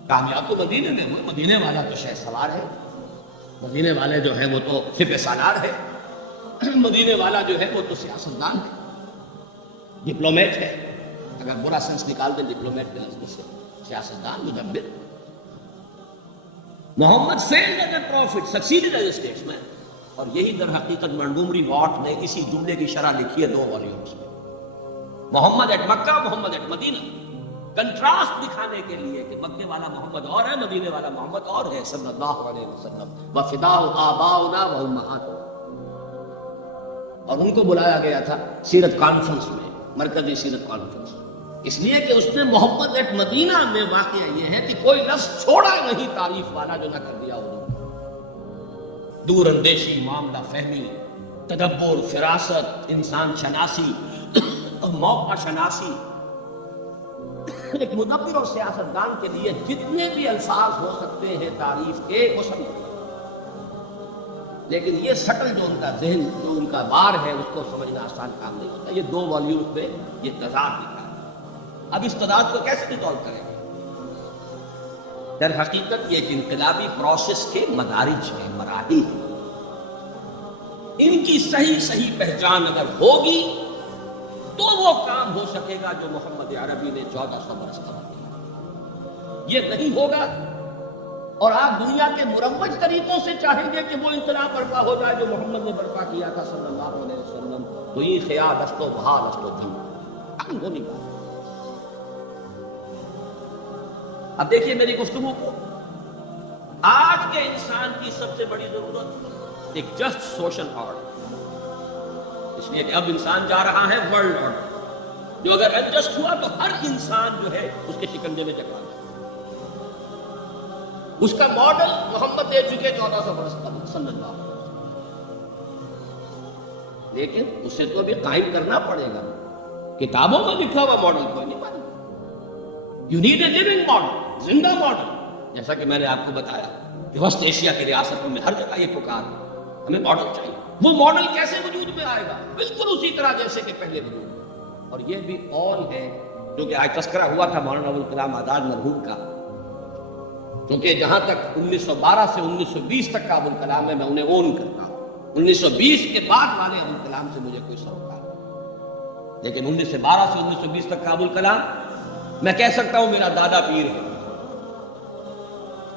کامیاب تو مدینے میں ہوئے، مدینے والا تو شہ سوار ہے، مدینے والے جو ہے وہ تو سپہ سالار ہے، مدینے والا جو ہے وہ تو سیاستدان ہے، ڈپلومیٹ ہے، اگر برا سینس نکال دیں ڈپلومیٹ کے لفظ سے، سیاستدان، مدبر۔ محمد failed as a prophet, succeeded as a statesman، اور یہی در حقیقت منڈومری واٹ نے اسی جملے کی شرح لکھی ہے 2 والیومز میں، Muhammad at Mecca, Muhammad at Medina, contrast دکھانے کے لیے کہ مکے والا محمد اور ہے، مدینے والا محمد اور ہے صلی اللہ علیہ وسلم، وَفِدَاءُ آبَاؤُنَا وَأُمَّهَاتُنَا، اور ان کو بلایا گیا تھا سیرت کانفرنس میں، مرکزی سیرت کانفرنس، اس لیے کہ اس نے محمد ایٹ مدینہ میں واقعہ یہ ہے کہ کوئی لفظ چھوڑا نہیں تعریف والا جو نہ کر دیا انہوں نے، دور اندیشی، معاملہ فہمی، تدبر، فراست، انسان شناسی، موقع شناسی، ایک مدبر اور سیاستدان کے لیے جتنے بھی الفاظ ہو سکتے ہیں تعریف کے وہ سب، لیکن یہ سٹل جو ان کا ذہن، جو ان کا بار ہے اس کو سمجھنا آسان کام نہیں ہوتا۔ یہ 2 والیومز میں یہ تضاد دکھا ہے، اب اس تضاد کو کیسے ریزالو کریں گے؟ در حقیقت یہ ایک انقلابی پروسیس کے مدارج ہیں، مراحل ہیں، ان کی صحیح پہچان اگر ہوگی تو وہ کام ہو سکے گا جو محمد عربی نے 1400 برس قبل کیا، یہ نہیں ہوگا اور آپ دنیا کے مروج طریقوں سے چاہیں گے کہ وہ انقلاب برپا ہو جائے جو محمد نے برپا کیا تھا صلی اللہ علیہ وسلم، تو یہ خیال است و بحال است و جن کام ہو نہیں پائے۔ اب دیکھیے میری گفتگو کو، آج کے انسان کی سب سے بڑی ضرورت ایک جسٹ سوشل آرڈر، اس لیے کہ اب انسان جا رہا ہے ورلڈ آرڈر، جو اگر ایڈجسٹ ہوا تو ہر انسان جو ہے اس کے شکنجے میں چکا جائے، اس کا ماڈل محمد دے چکے 1400 برس قبل صلی اللہ علیہ وسلم، لیکن اسے تو ابھی قائم کرنا پڑے گا، کتابوں میں لکھا ہوا ماڈل کوئی نہیں مانے، you need a living model, زندہ ماڈل، جیسا کہ میں نے آپ کو بتایا کہ وسط ایشیا کی ریاستوں میں ہر جگہ یہ پکار ہے، ہمیں ماڈل چاہیے۔ وہ ماڈل کیسے وجود میں آئے گا؟ بالکل اسی طرح جیسے کہ پہلے وجود میں. اور یہ بھی قول ہے جو کہ آج تذکرہ ہوا تھا مولانا ابوالکلام آزاد مرحوم کا، کیونکہ جہاں تک 1912 سے 1920 تک کا ابوالکلام ہے میں انہیں اون کرتا ہوں. 1920 کے بعد والے ابوالکلام سے مجھے کوئی سروکار نہیں، لیکن 1912 سے 1920 تک کا ابوالکلام میں کہہ سکتا ہوں میرا دادا پیر ہے،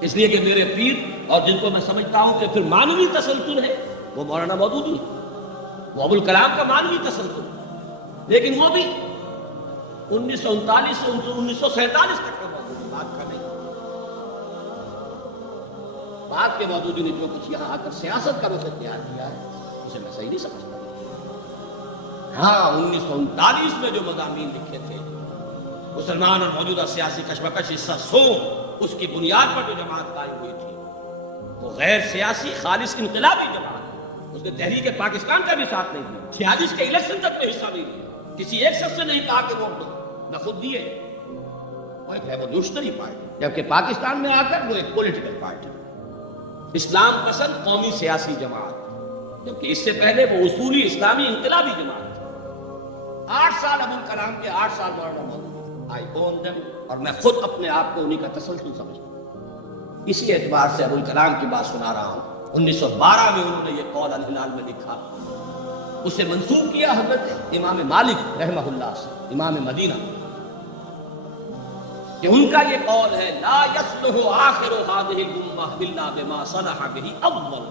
اس لیے کہ میرے پیر اور جن کو میں سمجھتا ہوں کہ پھر مانوی تسلسل ہے وہ مولانا مودودی ہے، وہ ابوالکلام کا مانوی تسلسل ہے، لیکن وہ بھی 1939 سے 1947 تک کا موجود ہے، بات کا نہیں. بات کے مودودی نے جو کچھ یہاں آ کر سیاست کا رخ اختیار کیا ہے اسے میں صحیح نہیں سمجھتا. ہاں 1939 میں جو مضامین لکھے تھے مسلمان اور موجودہ سیاسی کشمکش حصہ سو، اس کی بنیاد پر جو جماعت قائم ہوئی تھی وہ غیر سیاسی خالص انقلابی جماعت ہے. اس نے تحریک پاکستان کا بھی ساتھ نہیں دیا، 46 کے الیکشن تک میں حصہ نہیں لیا، کسی ایک شخص سے نہیں کہا کہ ووٹ دو، نہ خود دیے. وہ ایک ریولیوشنری پارٹی، جبکہ پاکستان میں آ کر وہ ایک پولیٹیکل پارٹی، اسلام پسند قومی سیاسی جماعت، جبکہ اس سے پہلے وہ اصولی اسلامی انقلابی جماعت. 8 سال ابوالکلام کے، 8 سال Maulana Maududi, I own them، اور میں خود اپنے آپ کو انہی کا تسلسل سمجھتا ہوں. اسی اعتبار سے ابوالکلام کی بات سنا رہا ہوں. 1912 میں انہوں نے یہ قول الہلال میں لکھا، اسے منسوب کیا حضرت امام مالک رحمہ اللہ سے، امام مدینہ، کہ ان کا یہ قول ہے لا یصلح آخر هذه الامہ الا بما صلح به اول.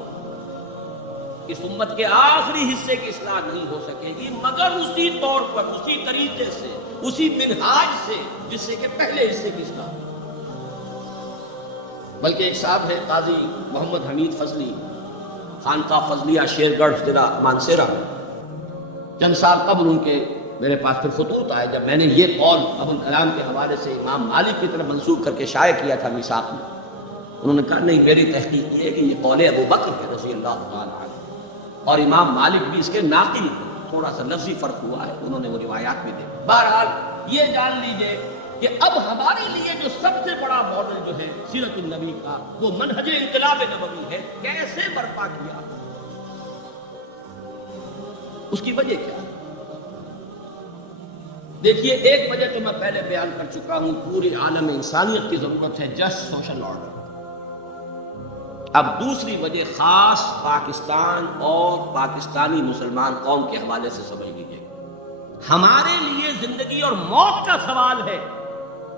اس امت کے آخری حصے کی اصلاح نہیں ہو سکے گی مگر اسی طور پر، اسی طریقے سے، اسی منہاج سے جس سے کہ پہلے حصے کی اصلاح. بلکہ ایک صاحب ہے قاضی محمد حمید فضلی، خانقاہ فضلیہ شیر گڑھ ضلع مانسیرا، چند سال قبل ان کے میرے پاس پھر خطوط آئے جب میں نے یہ قول ابوالکلام کے حوالے سے امام مالک کی طرف منسوخ کر کے شائع کیا تھا میثاق میں. انہوں نے کہا نہیں، میری تحقیق یہ ہے کہ یہ قول ابو بکر ہے رضی اللہ تعالیٰ عنہ، اور امام مالک بھی اس کے ناقل، تھوڑا سا لفظی فرق ہوا ہے، انہوں نے وہ روایات بھی دی. بہرحال یہ جان لیجئے کہ اب ہمارے لیے جو سب سے بڑا ماڈل جو ہے سیرت النبی کا، وہ منہج انقلاب نبوی ہے. کیسے برپا کیا، اس کی وجہ کیا ہے؟ دیکھیے، ایک وجہ تو میں پہلے بیان کر چکا ہوں، پورے عالم انسانیت کی ضرورت ہے جسٹ سوشل آرڈر. اب دوسری وجہ خاص پاکستان اور پاکستانی مسلمان قوم کے حوالے سے سمجھ لیجیے. ہمارے لیے زندگی اور موت کا سوال ہے.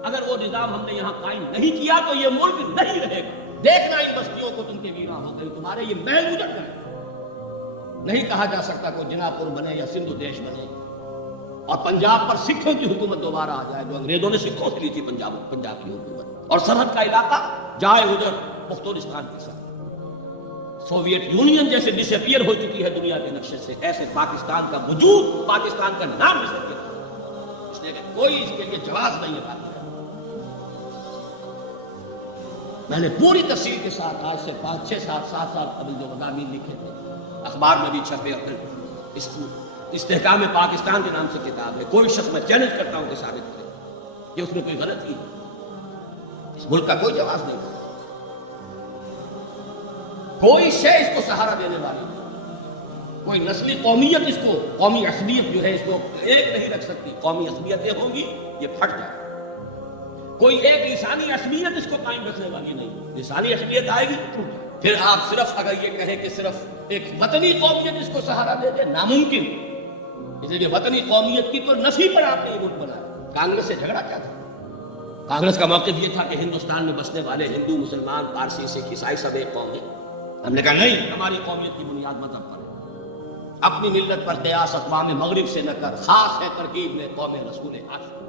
اگر وہ نظام ہم نے یہاں قائم نہیں کیا تو یہ ملک نہیں رہے گا. دیکھنا ان بستیوں کو تم کے ویراں ہو گئی، تمہارے یہ محل اجڑ گئے. نہیں کہا جا سکتا کوئی جناپور بنے یا سندھ دیش بنے اور پنجاب پر سکھوں کی حکومت دوبارہ آ جائے جو انگریزوں نے سکھوں سے لی تھی پنجاب کی حکومت، اور سرحد کا علاقہ جائے ادھر پختونستان کے ساتھ. سوویت یونین جیسے ڈس اپیئر ہو چکی ہے دنیا کے نقشے سے، ایسے پاکستان کا وجود، پاکستان کا نام ڈس اپیئر، اس لیے کہ کوئی اس کے لیے جواز نہیں ہے پاکستان. میں نے پوری تفصیل کے ساتھ آج سے 5 6 7 سال قبل جو مضامین لکھے تھے، اخبار میں بھی چھپے، اور استحکام پاکستان کے نام سے کتاب ہے. کوئی شخص میں چیلنج کرتا ہوں کہ ثابت کرے کہ اس نے کوئی غلط کی. اس ملک کا کوئی جواز نہیں، کوئی شے اس کو سہارا دینے والی نہیں، کوئی نسلی قومیت اس کو، قومی عصبیت جو ہے اس کو ایک نہیں رکھ سکتی. قومی عصبیتیں ہوں گی یہ پھٹ جائے. کوئی ایک لسانی عصبیت اس کو قائم رکھنے والی نہیں. لسانی عصبیت آئے گی پھر آپ صرف اگر یہ کہیں کہ صرف ایک وطنی قومیت اس کو سہارا دے دے، ناممکن. اس لیے وطنی قومیت کی تو نفی پر آپ نے یہ ملک بنایا. کانگریس سے جھگڑا کیا تھا؟ کانگریس کا موقف یہ تھا کہ ہندوستان میں بسنے والے ہندو، مسلمان، پارسی، سکھ، عیسائی سب ایک قوم ہے. ہم نے کہا نہیں، ہماری قومیت کی بنیاد مذہب پر ہے. اپنی ملت پر قیاس اقوام مغرب سے نہ کر، خاص ہے ترکیب میں قوم رسول عاشق.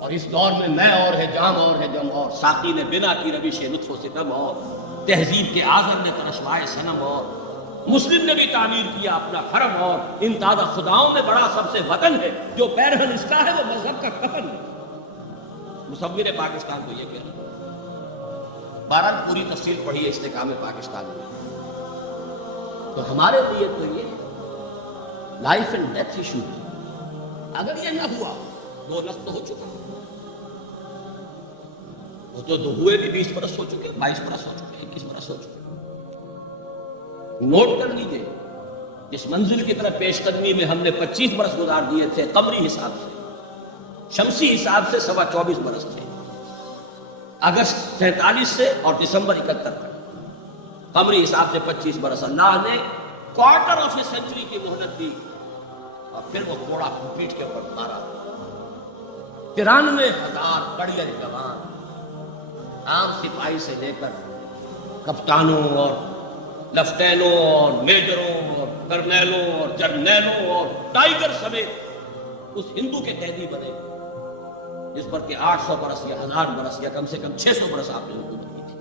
اور اس دور میں میں اور ہے جام اور ہے جم اور، ساقی نے بنا کی روش لطف و ستم اور، تہذیب کے آزر نے ترشوائے صنم اور، مسلم نے بھی تعمیر کیا اپنا حرم اور، ان تازہ خداؤں میں بڑا سب سے وطن ہے، جو پیرہن اس کا ہے وہ مذہب کا کفن ہے. مصور پاکستان کو یہ کہہ رہا. بہرحال پوری تفصیل پڑھی ہے استحکام پاکستان میں. تو ہمارے لیے تو یہ لائف اینڈ ڈیتھ ایشو ہے. اگر یہ نہ ہوا 2 لفظ تو ہو چکا، وہ تو ہوئے بھی 20 برس ہو چکے، 22 برس ہو چکے، 21 برس ہو چکے. نوٹ کر لیجیے جس منزل کی طرف پیش قدمی میں ہم نے 25 برس گزار دیے تھے قمری حساب سے، شمسی حساب سے 24.25 برس تھے، اگست 47 سے اور دسمبر 71 تک، قمری حساب سے 25 برس۔ اللہ نے کوارٹر آف اے سینچری کی مہلت دی اور پھر وہ کوڑا پیٹ کے اوپر مارا۔ 93,000 کڑیل جوان، عام سپاہی سے لے کر کپتانوں اور لفٹینوں اور میجروں اور کرنیلوں اور جرنیلوں اور ٹائیگر سمیت اس ہندو کے قیدی بنے جس پر کہ 800 برس یا 1000 برس یا کم سے کم 600 برس آپ نے حکومت کی تھی،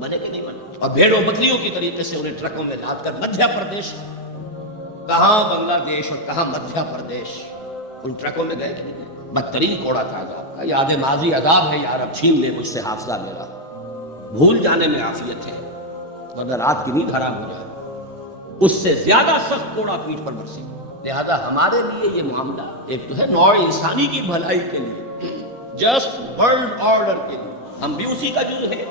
بنے کہ نہیں بنے؟ اور بھیڑوں بکریوں کی طریقے سے انہیں ٹرکوں میں لاد کر مدھیہ پردیش، کہاں بنگلہ دیش اور کہاں مدھیہ پردیش، ان ٹرکوں میں گئے کہ نہیں گئے؟ بدترین کوڑا تھا عذاب کا۔ یاد ماضی عذاب ہے یار، اب چھین لے مجھ سے حافظہ میرا، بھول جانے میں عافیت ہے، ورنہ رات کی نیند حرام ہو جائے، اس سے زیادہ سخت کوڑا پیٹھ پر برسے۔ لہذا ہمارے لیے یہ معاملہ ایک تو ہے نوع انسانی کی بھلائی کے لیے، جسٹ ورلڈ آرڈر کے لیے، ہم بھی اسی کا جز ہیں۔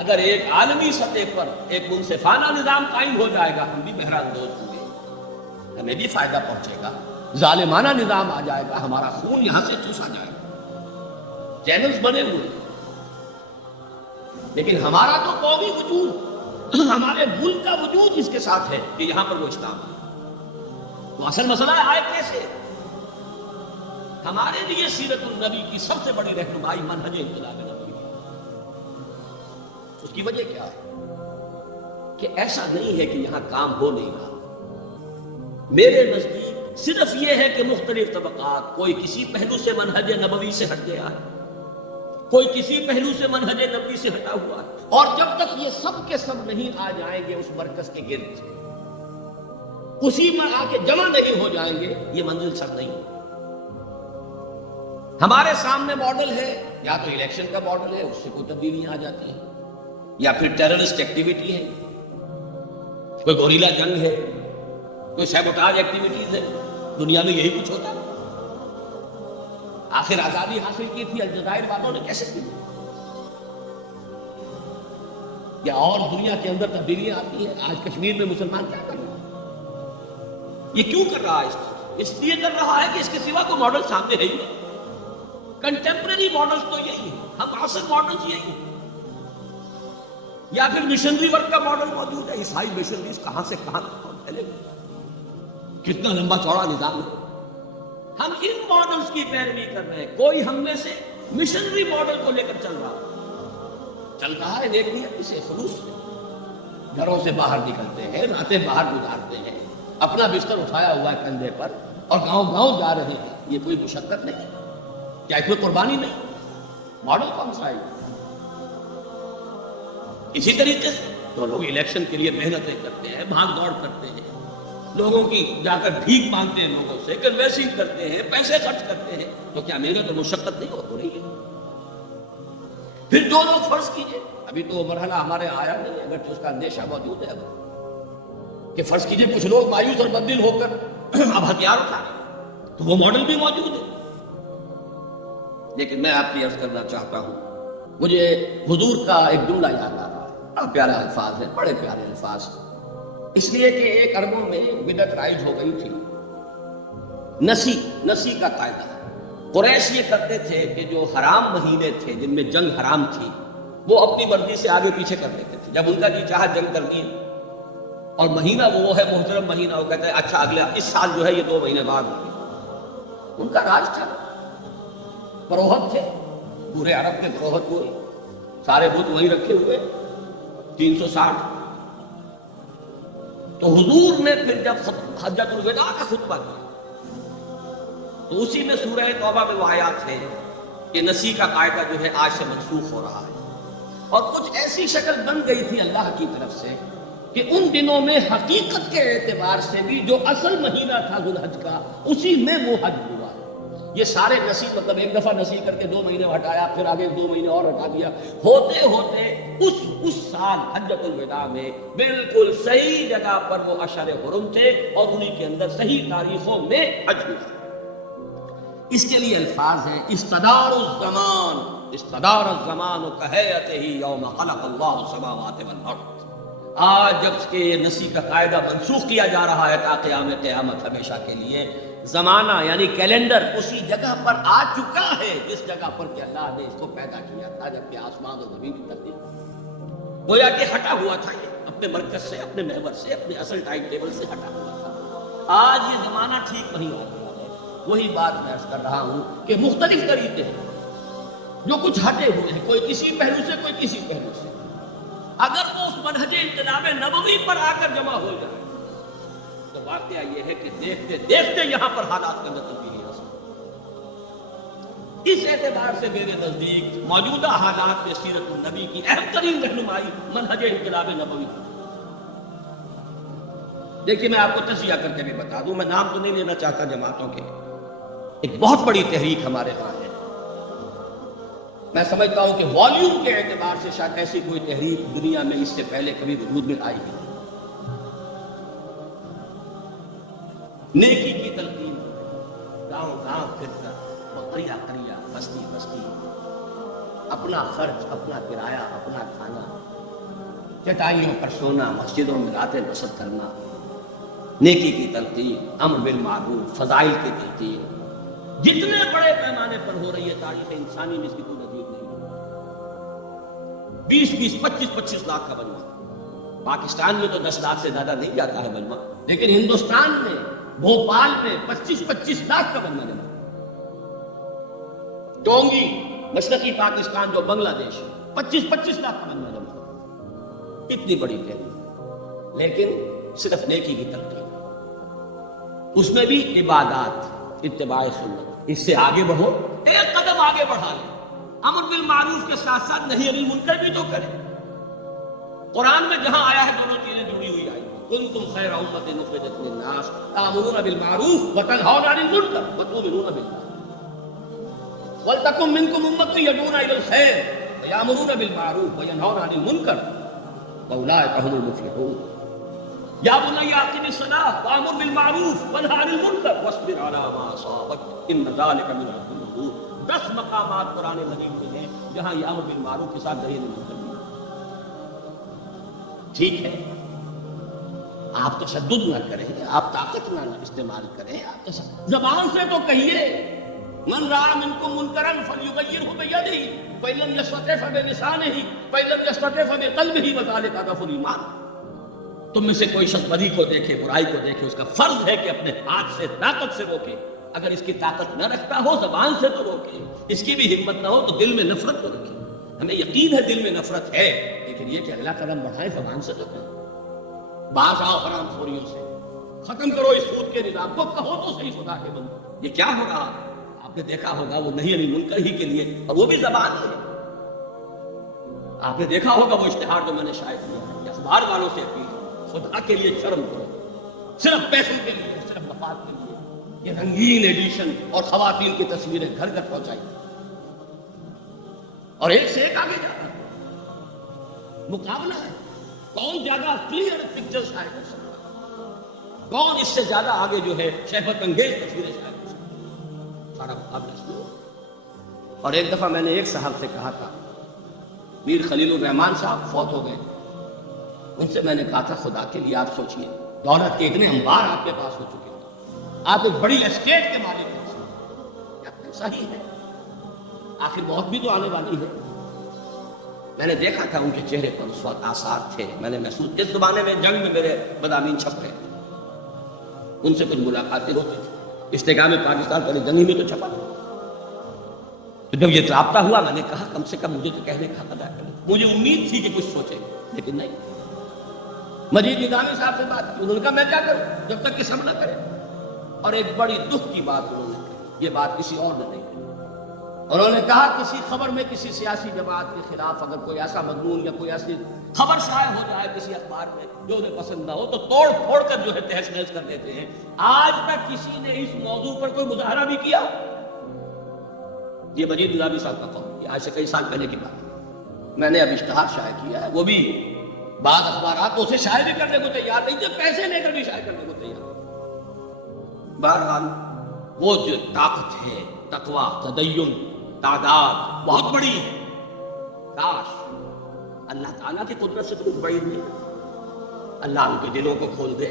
اگر ایک عالمی سطح پر ایک منصفانہ نظام قائم ہو جائے گا ہم بھی بہرہ اندوز ہوں گے، ہمیں بھی فائدہ پہنچے گا۔ ظالمانہ نظام آ جائے گا ہمارا خون یہاں سے چوسا جائے گا، چینلز بنے ہوئے، لیکن ہمارا تو قومی وجود، ہمارے ملک کا وجود اس کے ساتھ ہے کہ یہاں پر وہ اسلام ہے۔ تو اصل مسئلہ ہے کیسے؟ ہمارے لیے سیرت النبی کی سب سے بڑی رہنمائی منہج انقلاب نبوی ہے۔ اس کی وجہ کیا ہے؟ کہ ایسا نہیں ہے کہ یہاں کام ہو نہیں رہا۔ میرے نزدیک صرف یہ ہے کہ مختلف طبقات، کوئی کسی پہلو سے منہج نبوی سے ہٹ گیا ہے، کوئی کسی پہلو سے منہج نبوی سے ہٹا ہوا ہے، اور جب تک یہ سب کے سب نہیں آ جائیں گے اس مرکز کے گرد، اسی میں آ کے جمع نہیں ہو جائیں گے، یہ منزل سر نہیں ہوگی۔ ہمارے سامنے ماڈل ہے، یا تو الیکشن کا ماڈل ہے، اس سے کوئی تبدیلیاں آ جاتی ہیں، یا پھر ٹیررسٹ ایکٹیویٹی ہے، کوئی گوریلا جنگ ہے، کوئی سیبوٹاج ایکٹیویٹیز ہے، دنیا میں یہی کچھ ہوتا ہے۔ آخر آزادی حاصل کی تھی الجزائر والوں نے کیسے کی؟ یا اور دنیا کے اندر تبدیلیاں آتی ہیں؟ آج کشمیر میں مسلمان کیا کر رہے ہیں؟ یہ کیوں کر رہا ہے؟ اس لیے کر رہا ہے کہ اس کے سوا کوئی ماڈل سامنے ہے ہی نہیں۔ کنٹمپریری ماڈلز تو یہی ہے، ہم عصر ماڈلز یہی ہیں، یا پھر مشنری ورک کا ماڈل موجود ہے، عیسائی مشنریز کہاں سے کہاں تک پھیلے، کتنا لمبا چوڑا نظام ہے، ہم ان ماڈلز کی پیروی کر رہے ہیں۔ کوئی ہم میں سے مشنری ماڈل کو لے کر چل رہا ہے نیک نیتی سے، خلوص سے، گھروں سے باہر نکلتے ہیں، راتیں باہر گزارتے ہیں، اپنا بستر اٹھایا ہوا ہے کندھے پر اور گاؤں گاؤں جا رہے ہیں۔ یہ کوئی مشقت نہیں، کیا اس میں قربانی نہیں؟ ماڈل کون سا ہے؟ اسی طریقے سے تو لوگ الیکشن کے لیے محنتیں کرتے ہیں، بھاگ دوڑ کرتے ہیں، لوگوں کی جا کر بھیک مانگتے ہیں، لوگوں سے کنوینسنگ کرتے ہیں، پیسے خرچ کرتے ہیں، تو کیا محنت اور مشقت نہیں ہو رہی ہے؟ پھر جو لوگ فرض کیجئے، ابھی تو وہ مرحلہ ہمارے آیا نہیں ہے، اگرچہ اس کا اندیشہ موجود ہے کہ فرض کیجئے کچھ لوگ مایوس اور بددل ہو کر اب ہتھیار اٹھائیں، تو وہ ماڈل بھی موجود ہے۔ لیکن میں آپ کی عرض کرنا چاہتا ہوں، مجھے حضور کا ایک جملہ یاد آ رہا ہے، بڑا پیارا الفاظ ہے، بڑے پیارے الفاظ، اس لیے کہ ایک عربوں میں بدعت رائج ہو گئی تھی، نسی کا قاعدہ۔ قریش یہ کرتے تھے کہ جو حرام مہینے تھے جن میں جنگ حرام تھی وہ اپنی مرضی سے آگے پیچھے کر دیتے تھے، جب ان کا جی چاہا جنگ کرنی ہے، اور مہینہ وہ ہے محترم مہینہ، وہ کہتے ہیں اچھا اگلے اس سال جو ہے یہ 2 مہینے بعد ہوگی۔ ان کا راج تھا، پروہت تھے، پورے عرب میں پروہت ہوئے، سارے بت وہیں رکھے ہوئے 360۔ تو حضور نے پھر جب حجۃ الوداع کا خطبہ دیا تو اسی میں سورہ توبہ میں وہ آیات ہے کہ نسی کا قاعدہ جو ہے آج سے منسوخ ہو رہا ہے، اور کچھ ایسی شکل بن گئی تھی اللہ کی طرف سے کہ ان دنوں میں حقیقت کے اعتبار سے بھی جو اصل مہینہ تھا ذوالحج کا، اسی میں وہ حج ہوا۔ یہ سارے نسی مطلب ایک دفعہ نسی کر کے 2 مہینے ہٹایا، پھر آگے 2 مہینے اور ہٹا دیا، ہوتے ہوتے اس سال حجۃ الوداع میں بالکل صحیح جگہ پر وہ اشہر حرم تھے اور انہی کے اندر صحیح تاریخوں میں حج ہوا۔ اس کے لیے الفاظ ہیں استدار الزمان کہیئتہ یوم خلق اللہ السماوات والارض، آج جب کہ یہ نسی کا قاعدہ منسوخ کیا جا رہا ہے تا قیام قیامت ہمیشہ کے لیے، زمانہ یعنی کیلنڈر اسی جگہ پر آ چکا ہے جس جگہ پر کہ اللہ نے اس کو پیدا کیا تھا، جبکہ آسمان و زمین کی ترتیب گویا کہ ہٹا ہوا تھا، یہ اپنے مرکز سے، اپنے محور سے، اپنے اصل ٹائم ٹیبل سے ہٹا ہوا تھا۔ آج یہ زمانہ ٹھیک نہیں آ گیا ہے۔ وہی بات میں عرض کر رہا ہوں کہ مختلف طریقے ہیں جو کچھ ہٹے ہوئے ہیں، کوئی کسی پہلو سے، کوئی کسی پہلو سے، اگر وہ اس منہج انقلاب نبوی پر آ کر جمع ہو جائے تو واقعہ یہ ہے کہ دیکھتے دیکھتے یہاں پر حالات کا تبدیلی آ سکتی۔ اس اعتبار سے میرے نزدیک موجودہ حالات میں سیرت النبی کی اہم ترین رہنمائی منہج انقلاب نبوی۔ دیکھیے میں آپ کو تجزیہ کر کے بھی بتا دوں، میں نام تو نہیں لینا چاہتا جماعتوں کے، ایک بہت بڑی تحریک ہمارے ہاں ہے، میں سمجھتا ہوں کہ والیوم کے اعتبار سے شاید ایسی کوئی تحریک دنیا میں اس سے پہلے کبھی وجود میں آئی نہیں۔ نیکی کی تلقین، گاؤں گاؤں پھر کر، قریہ قریہ، بستی بستی، اپنا خرچ، اپنا کرایہ، اپنا کھانا، چٹائیوں پر سونا، مسجدوں میں راتیں بسر کرنا، نیکی کی تلقین، امر بالمعروف، فضائل کی تلقین، جتنے بڑے پیمانے پر ہو رہی ہے تاریخ انسانی میں اس کی کوئی نظیر نہیں۔ 20-20، 25-25 لاکھ کا مجمع، پاکستان میں تو 10 لاکھ سے زیادہ نہیں جاتا ہے مجمع، لیکن ہندوستان میں بھوپال میں 25-25 لاکھ کا مجمع جمع، ٹونگی مشرقی پاکستان جو بنگلہ دیش 25-25 لاکھ کا مجمع جمع، اتنی بڑی تحریک، لیکن صرف نیکی کی تلقین، اس میں بھی عبادات، اتباع سنت، اس سے آگے بڑھو، ایک قدم آگے بڑھا لیں، امر بالمعروف کے ساتھ ساتھ نہی عن المنکر بھی تو کریں۔ قرآن میں جہاں آیا ہے دونوں چیزیں جڑی ہوئی آئی، کنتم خیر امۃ اخرجت للناس تأمرون بالمعروف وتنہون عن المنکر وتؤمنون باللہ ولتکن منکم امۃ یدعون الی الخیر ویأمرون بالمعروف وینہون عن المنکر واولئک هم المفلحون۔ یا بنی اقم الصلاۃ وامر بالمعروف وانہ عن المنکر واصبر علی ما اصابک ان ذلک من عزم الامور۔ 10 مقامات قرآن مجید میں ہیں جہاں یہ امر بالمعروف کے ساتھ نہی عن المنکر بھی۔ ٹھیک ہے، آپ تشدد نہ کریں، آپ طاقت نہ استعمال کریں، آپ زبان سے تو کہیے من رأى منکم منکرا فلیغیرہ بیدہ فإن لم یستطع فبلسانہ فإن لم یستطع فبقلبہ وذلک اضعف الایمان۔ تم میں سے کوئی شخص بدی کو دیکھے، برائی کو دیکھے، اس کا فرض ہے کہ اپنے ہاتھ سے، طاقت سے روکے، اگر اس کی طاقت نہ رکھتا ہو زبان سے تو روکے، اس کی بھی ہمت نہ ہو تو دل میں نفرت کو رکھے۔ ہمیں یقین ہے دل میں نفرت ہے، لیکن یہ کہ اگلا قدم بڑھائیں، زبان سے تو کریں، باز آؤ حرام خوریوں سے، ختم کرو اس سود کے نظام کو، کہو تو صحیح خدا کے بندے یہ کیا ہو رہا۔ آپ نے دیکھا ہوگا وہ نہی عن المنکر ہی کے لیے، اور وہ بھی زبان ہے۔ آپ نے دیکھا ہوگا وہ اشتہار جو میں نے شائع کیا ہے، اخبار والوں سے اپیل، خدا کے لیے شرم کرو، صرف پیسوں کے لیے، صرف مفاد کے لیے یہ رنگین ایڈیشن اور خواتین کی تصویریں گھر گھر پہنچائی، اور ایک سے ایک آگے جاتا ہے، مقابلہ ہے، کون زیادہ کلیئر پکچر شائع کر سکتا ہے، کون اس سے زیادہ آگے جو ہے شہوت انگیز تصویریں شائع کر سکتا ہے، سارا مقابلہ اس میں۔ اور ایک دفعہ میں نے ایک صاحب سے کہا تھا، میر خلیل الرحمان صاحب فوت ہو گئے، ان سے میں نے کہا تھا خدا کے لیے آپ سوچئے، دولت کے اتنے انبار آپ کے پاس ہو چکے ہیں، آپ ایک بڑی اسٹیٹ کے مالک ہیں، صحیح ہے، آخر موت بھی تو آنے والی ہے۔ میں نے دیکھا تھا ان کے چہرے پر اس وقت آثار تھے، میں نے محسوس، اس زمانے میں جنگ میں میرے مضامین چھپ رہے تھے، ان سے کچھ ملاقاتیں ہوتی تھی، استحکام پاکستان پہلے جنگ ہی میں تو چھپا تھا، تو جب یہ رابطہ ہوا میں نے کہا کم سے کم مجھے تو کہنے کا ادا کرے، مجھے امید تھی کہ کچھ سوچے، لیکن نہیں۔ مجید نظامی صاحب سے بات کی، انہوں نے کہا میں کیا کروں جب تک کہ سب نہ کرے، اور ایک بڑی دکھ کی بات انہوں نے کہی، یہ بات کسی اور نے نہیں کہی، انہوں نے کہا کسی خبر میں کسی سیاسی جماعت کے خلاف اگر کوئی ایسا مضمون یا کوئی ایسی خبر شائع ہو جائے کسی اخبار میں جو انہیں پسند نہ ہو تو توڑ پھوڑ کر جو ہے تہس نہس کر دیتے ہیں۔ آج تک کسی نے اس موضوع پر کوئی مظاہرہ بھی کیا؟ یہ مجید نظامی صاحب کا قول، یہ آج سے کئی سال پہلے کی بات ہے، میں نے اب اشتہار شائع کیا ہے، وہ بھی بعض اخبارات تو اسے شائع بھی کرنے کو تیار نہیں تھے، پیسے لے کر بھی شائع کرنے کو تیار۔ بہرحال وہ جو طاقت ہے، تقویٰ، تدین، تعداد بہت بڑی ہے، کاش اللہ تعالیٰ کی قدرت سے تو کچھ بڑی نہیں، اللہ ان کے دلوں کو کھول دے،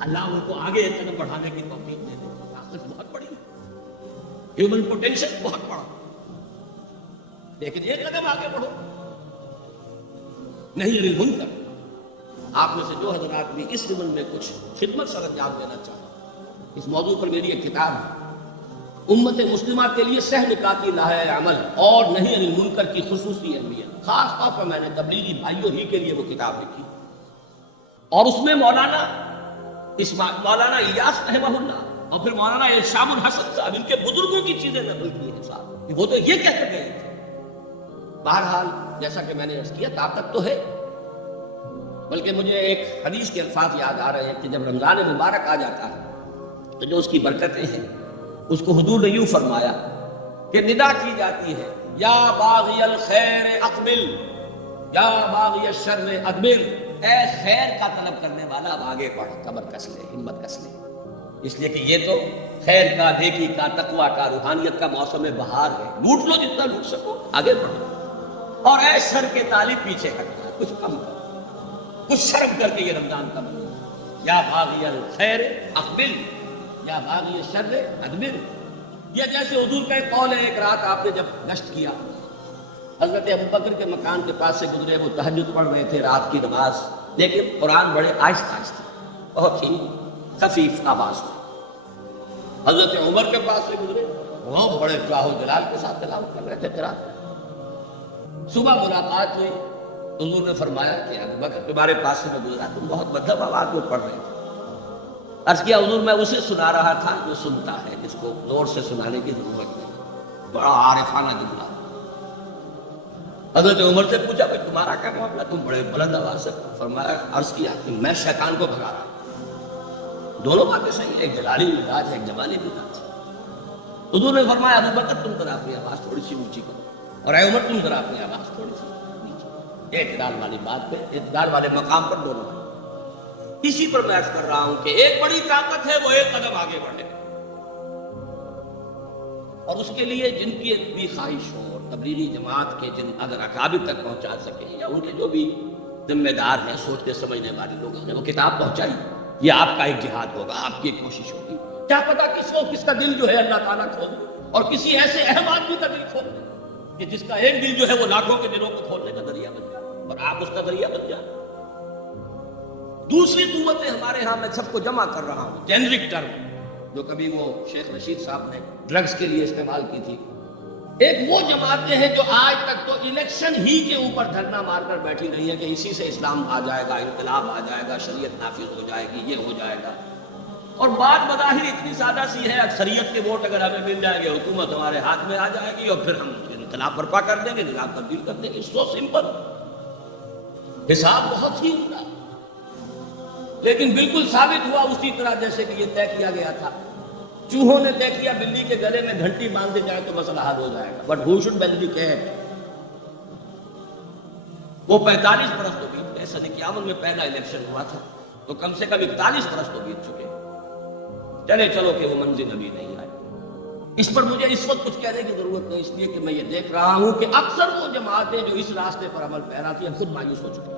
اللہ ان کو آگے ایک قدم بڑھانے کی توفیق دے دے۔ طاقت بہت بڑی، ہیومن پوٹینشل بہت بڑا، لیکن ایک قدم آگے بڑھو۔ نہیں المنکر، آپ میں سے جو حضرات بھی اس زمن میں کچھ خدمت سر انجام دینا چاہیں، اس موضوع پر میری ایک کتاب ہے، امت مسلمہ کے لیے سہ نکاتی لاہ عمل اور نہیں عن المنکر کی خصوصی اہمیت، خاص طور پر میں نے تبلیغی بھائیوں ہی کے لیے وہ کتاب لکھی، اور اس میں مولانا الیاس رحمہ اللہ اور پھر مولانا الشام الحسن صاحب ان کے بزرگوں کی چیزیں نقل کی ہیں صاحب، وہ تو یہ کہہ گئے تھے۔ بہرحال جیسا کہ میں نے عرض کیا، طاقت تو ہے، بلکہ مجھے ایک حدیث کے الفاظ یاد آ رہے ہیں کہ جب رمضان مبارک آ جاتا ہے تو جو اس کی برکتیں ہیں اس کو حضور نے یوں فرمایا کہ ندا کی جاتی ہے، یا باغی الخیر اقبل یا باغی الشر ادبر، اے خیر کا طلب کرنے والا اب آگے بڑھ، کمر کس لے، ہمت کس لے، اس لیے کہ یہ تو خیر کا، نیکی کا، تقویٰ کا، روحانیت کا موسم بہار ہے، لوٹ لو جتنا لوٹ سکو، آگے بڑھو، اور اے شر کے طالب پیچھے ہٹ، کچھ کم کرو، کچھ شرم کر کے یہ رمضان کا مہینہ، یا باغی الخیر اقبل یا باغی الشر ادبر۔ یہ جیسے حضور کا ایک قول ہے، ایک رات آپ نے جب گشت کیا، حضرت ابوبکر کے مکان کے پاس سے گزرے، وہ تہجد پڑھ رہے تھے، رات کی نماز، لیکن قرآن بڑے آہستہ آہستہ، بہت ہی خفیف آواز میں۔ حضرت عمر کے پاس سے گزرے، وہ بڑے جاہ و جلال کے ساتھ تلاوت کر رہے تھے قرآن۔ صبح ملاقات ہوئی، حضور نے فرمایا کہ ابوبکر تمہارے پاس سے میں گزرا، تم بہت مدھم آواز میں پڑھ رہے تھے۔ عرض کیا حضور میں اسے سنا رہا تھا جو سنتا ہے، جس کو زور سے سنانے کی ضرورت نہیں، بڑا عارفانہ جملہ۔ حضرت عمر سے پوچھا کہ تمہارا کیا معاملہ، تم بڑے بلند آواز سے؟ فرمایا، عرض کیا کہ میں شیطان کو بھگا رہا ہوں۔ دونوں باتیں صحیح ہیں، ایک جلالی مزاج ہے، ایک جمالی مزاج ہے۔ حضور نے فرمایا ابوبکر تم ذرا اپنی آواز تھوڑی سی اونچی کرو، اور اے عمر تم ذرا اپنی آواز تھوڑی سی نیچی۔ اعتدال والی بات پہ، اعتدال والے مقام پر دونوں ہیں۔ اسی پر میں عرض کر رہا ہوں کہ ایک بڑی طاقت ہے وہ ایک قدم آگے بڑھنے، اور اس کے لیے جن کی بھی خواہش ہو، اور تبلیغی جماعت کے جن اگر اکابر تک پہنچا سکیں، یا ان کے جو بھی ذمہ دار ہیں، سوچنے سمجھنے والے لوگ ہیں، وہ کتاب پہنچائی، یہ آپ کا ایک جہاد ہوگا، آپ کی ایک کوشش ہوگی۔ کیا پتا کس کو کس کا دل جو ہے اللہ تعالیٰ کھول دے، اور کسی ایسے اہم آدمی کا دل کھول دے کہ جس کا ایک دل جو ہے وہ لاکھوں کے دلوں کو کھولنے کا ذریعہ بن جائے، اور آپ اس کا ذریعہ بن جائیں۔ دوسری قوتیں ہمارے ہاں، میں سب کو جمع کر رہا ہوں، جینرک ٹرم جو کبھی وہ شیخ رشید صاحب نے ڈرگز کے لیے استعمال کی تھی۔ ایک وہ جماعتیں ہیں جو آج تک تو الیکشن ہی کے اوپر دھرنا مار کر بیٹھی رہی ہیں کہ اسی سے اسلام آ جائے گا، انقلاب آ جائے گا، شریعت نافذ ہو جائے گی، یہ ہو جائے گا، اور بات بظاہر اتنی سادہ سی ہے، اکثریت کے ووٹ اگر ہمیں مل جائیں گے، حکومت ہمارے ہاتھ میں آ جائے گی، اور پھر ہم انقلاب برپا کر دیں گے، نظام تبدیل کر دیں گے۔ سو سمپل، حساب بہت ہی عمدہ، لیکن بالکل ثابت ہوا اسی طرح جیسے کہ یہ طے کیا گیا تھا۔ چوہوں نے طے کیا بلی کے گلے میں گھنٹی باندھ دی جائے تو مسئلہ حل ہو جائے گا، but who should bell the cat. وہ 45 برس تو بیت گئے، سن 51 میں پہلا الیکشن ہوا تھا، تو کم سے کم 41 برس تو بیت چکے، چلے چلو کہ وہ منزل ابھی نہیں آئی۔ اس پر مجھے اس وقت کچھ کہنے کی ضرورت نہیں، اس لیے کہ میں یہ دیکھ رہا ہوں کہ اکثر وہ جماعتیں جو اس راستے پر عمل پیرا تھی اب خود مایوس ہو چکی ہیں۔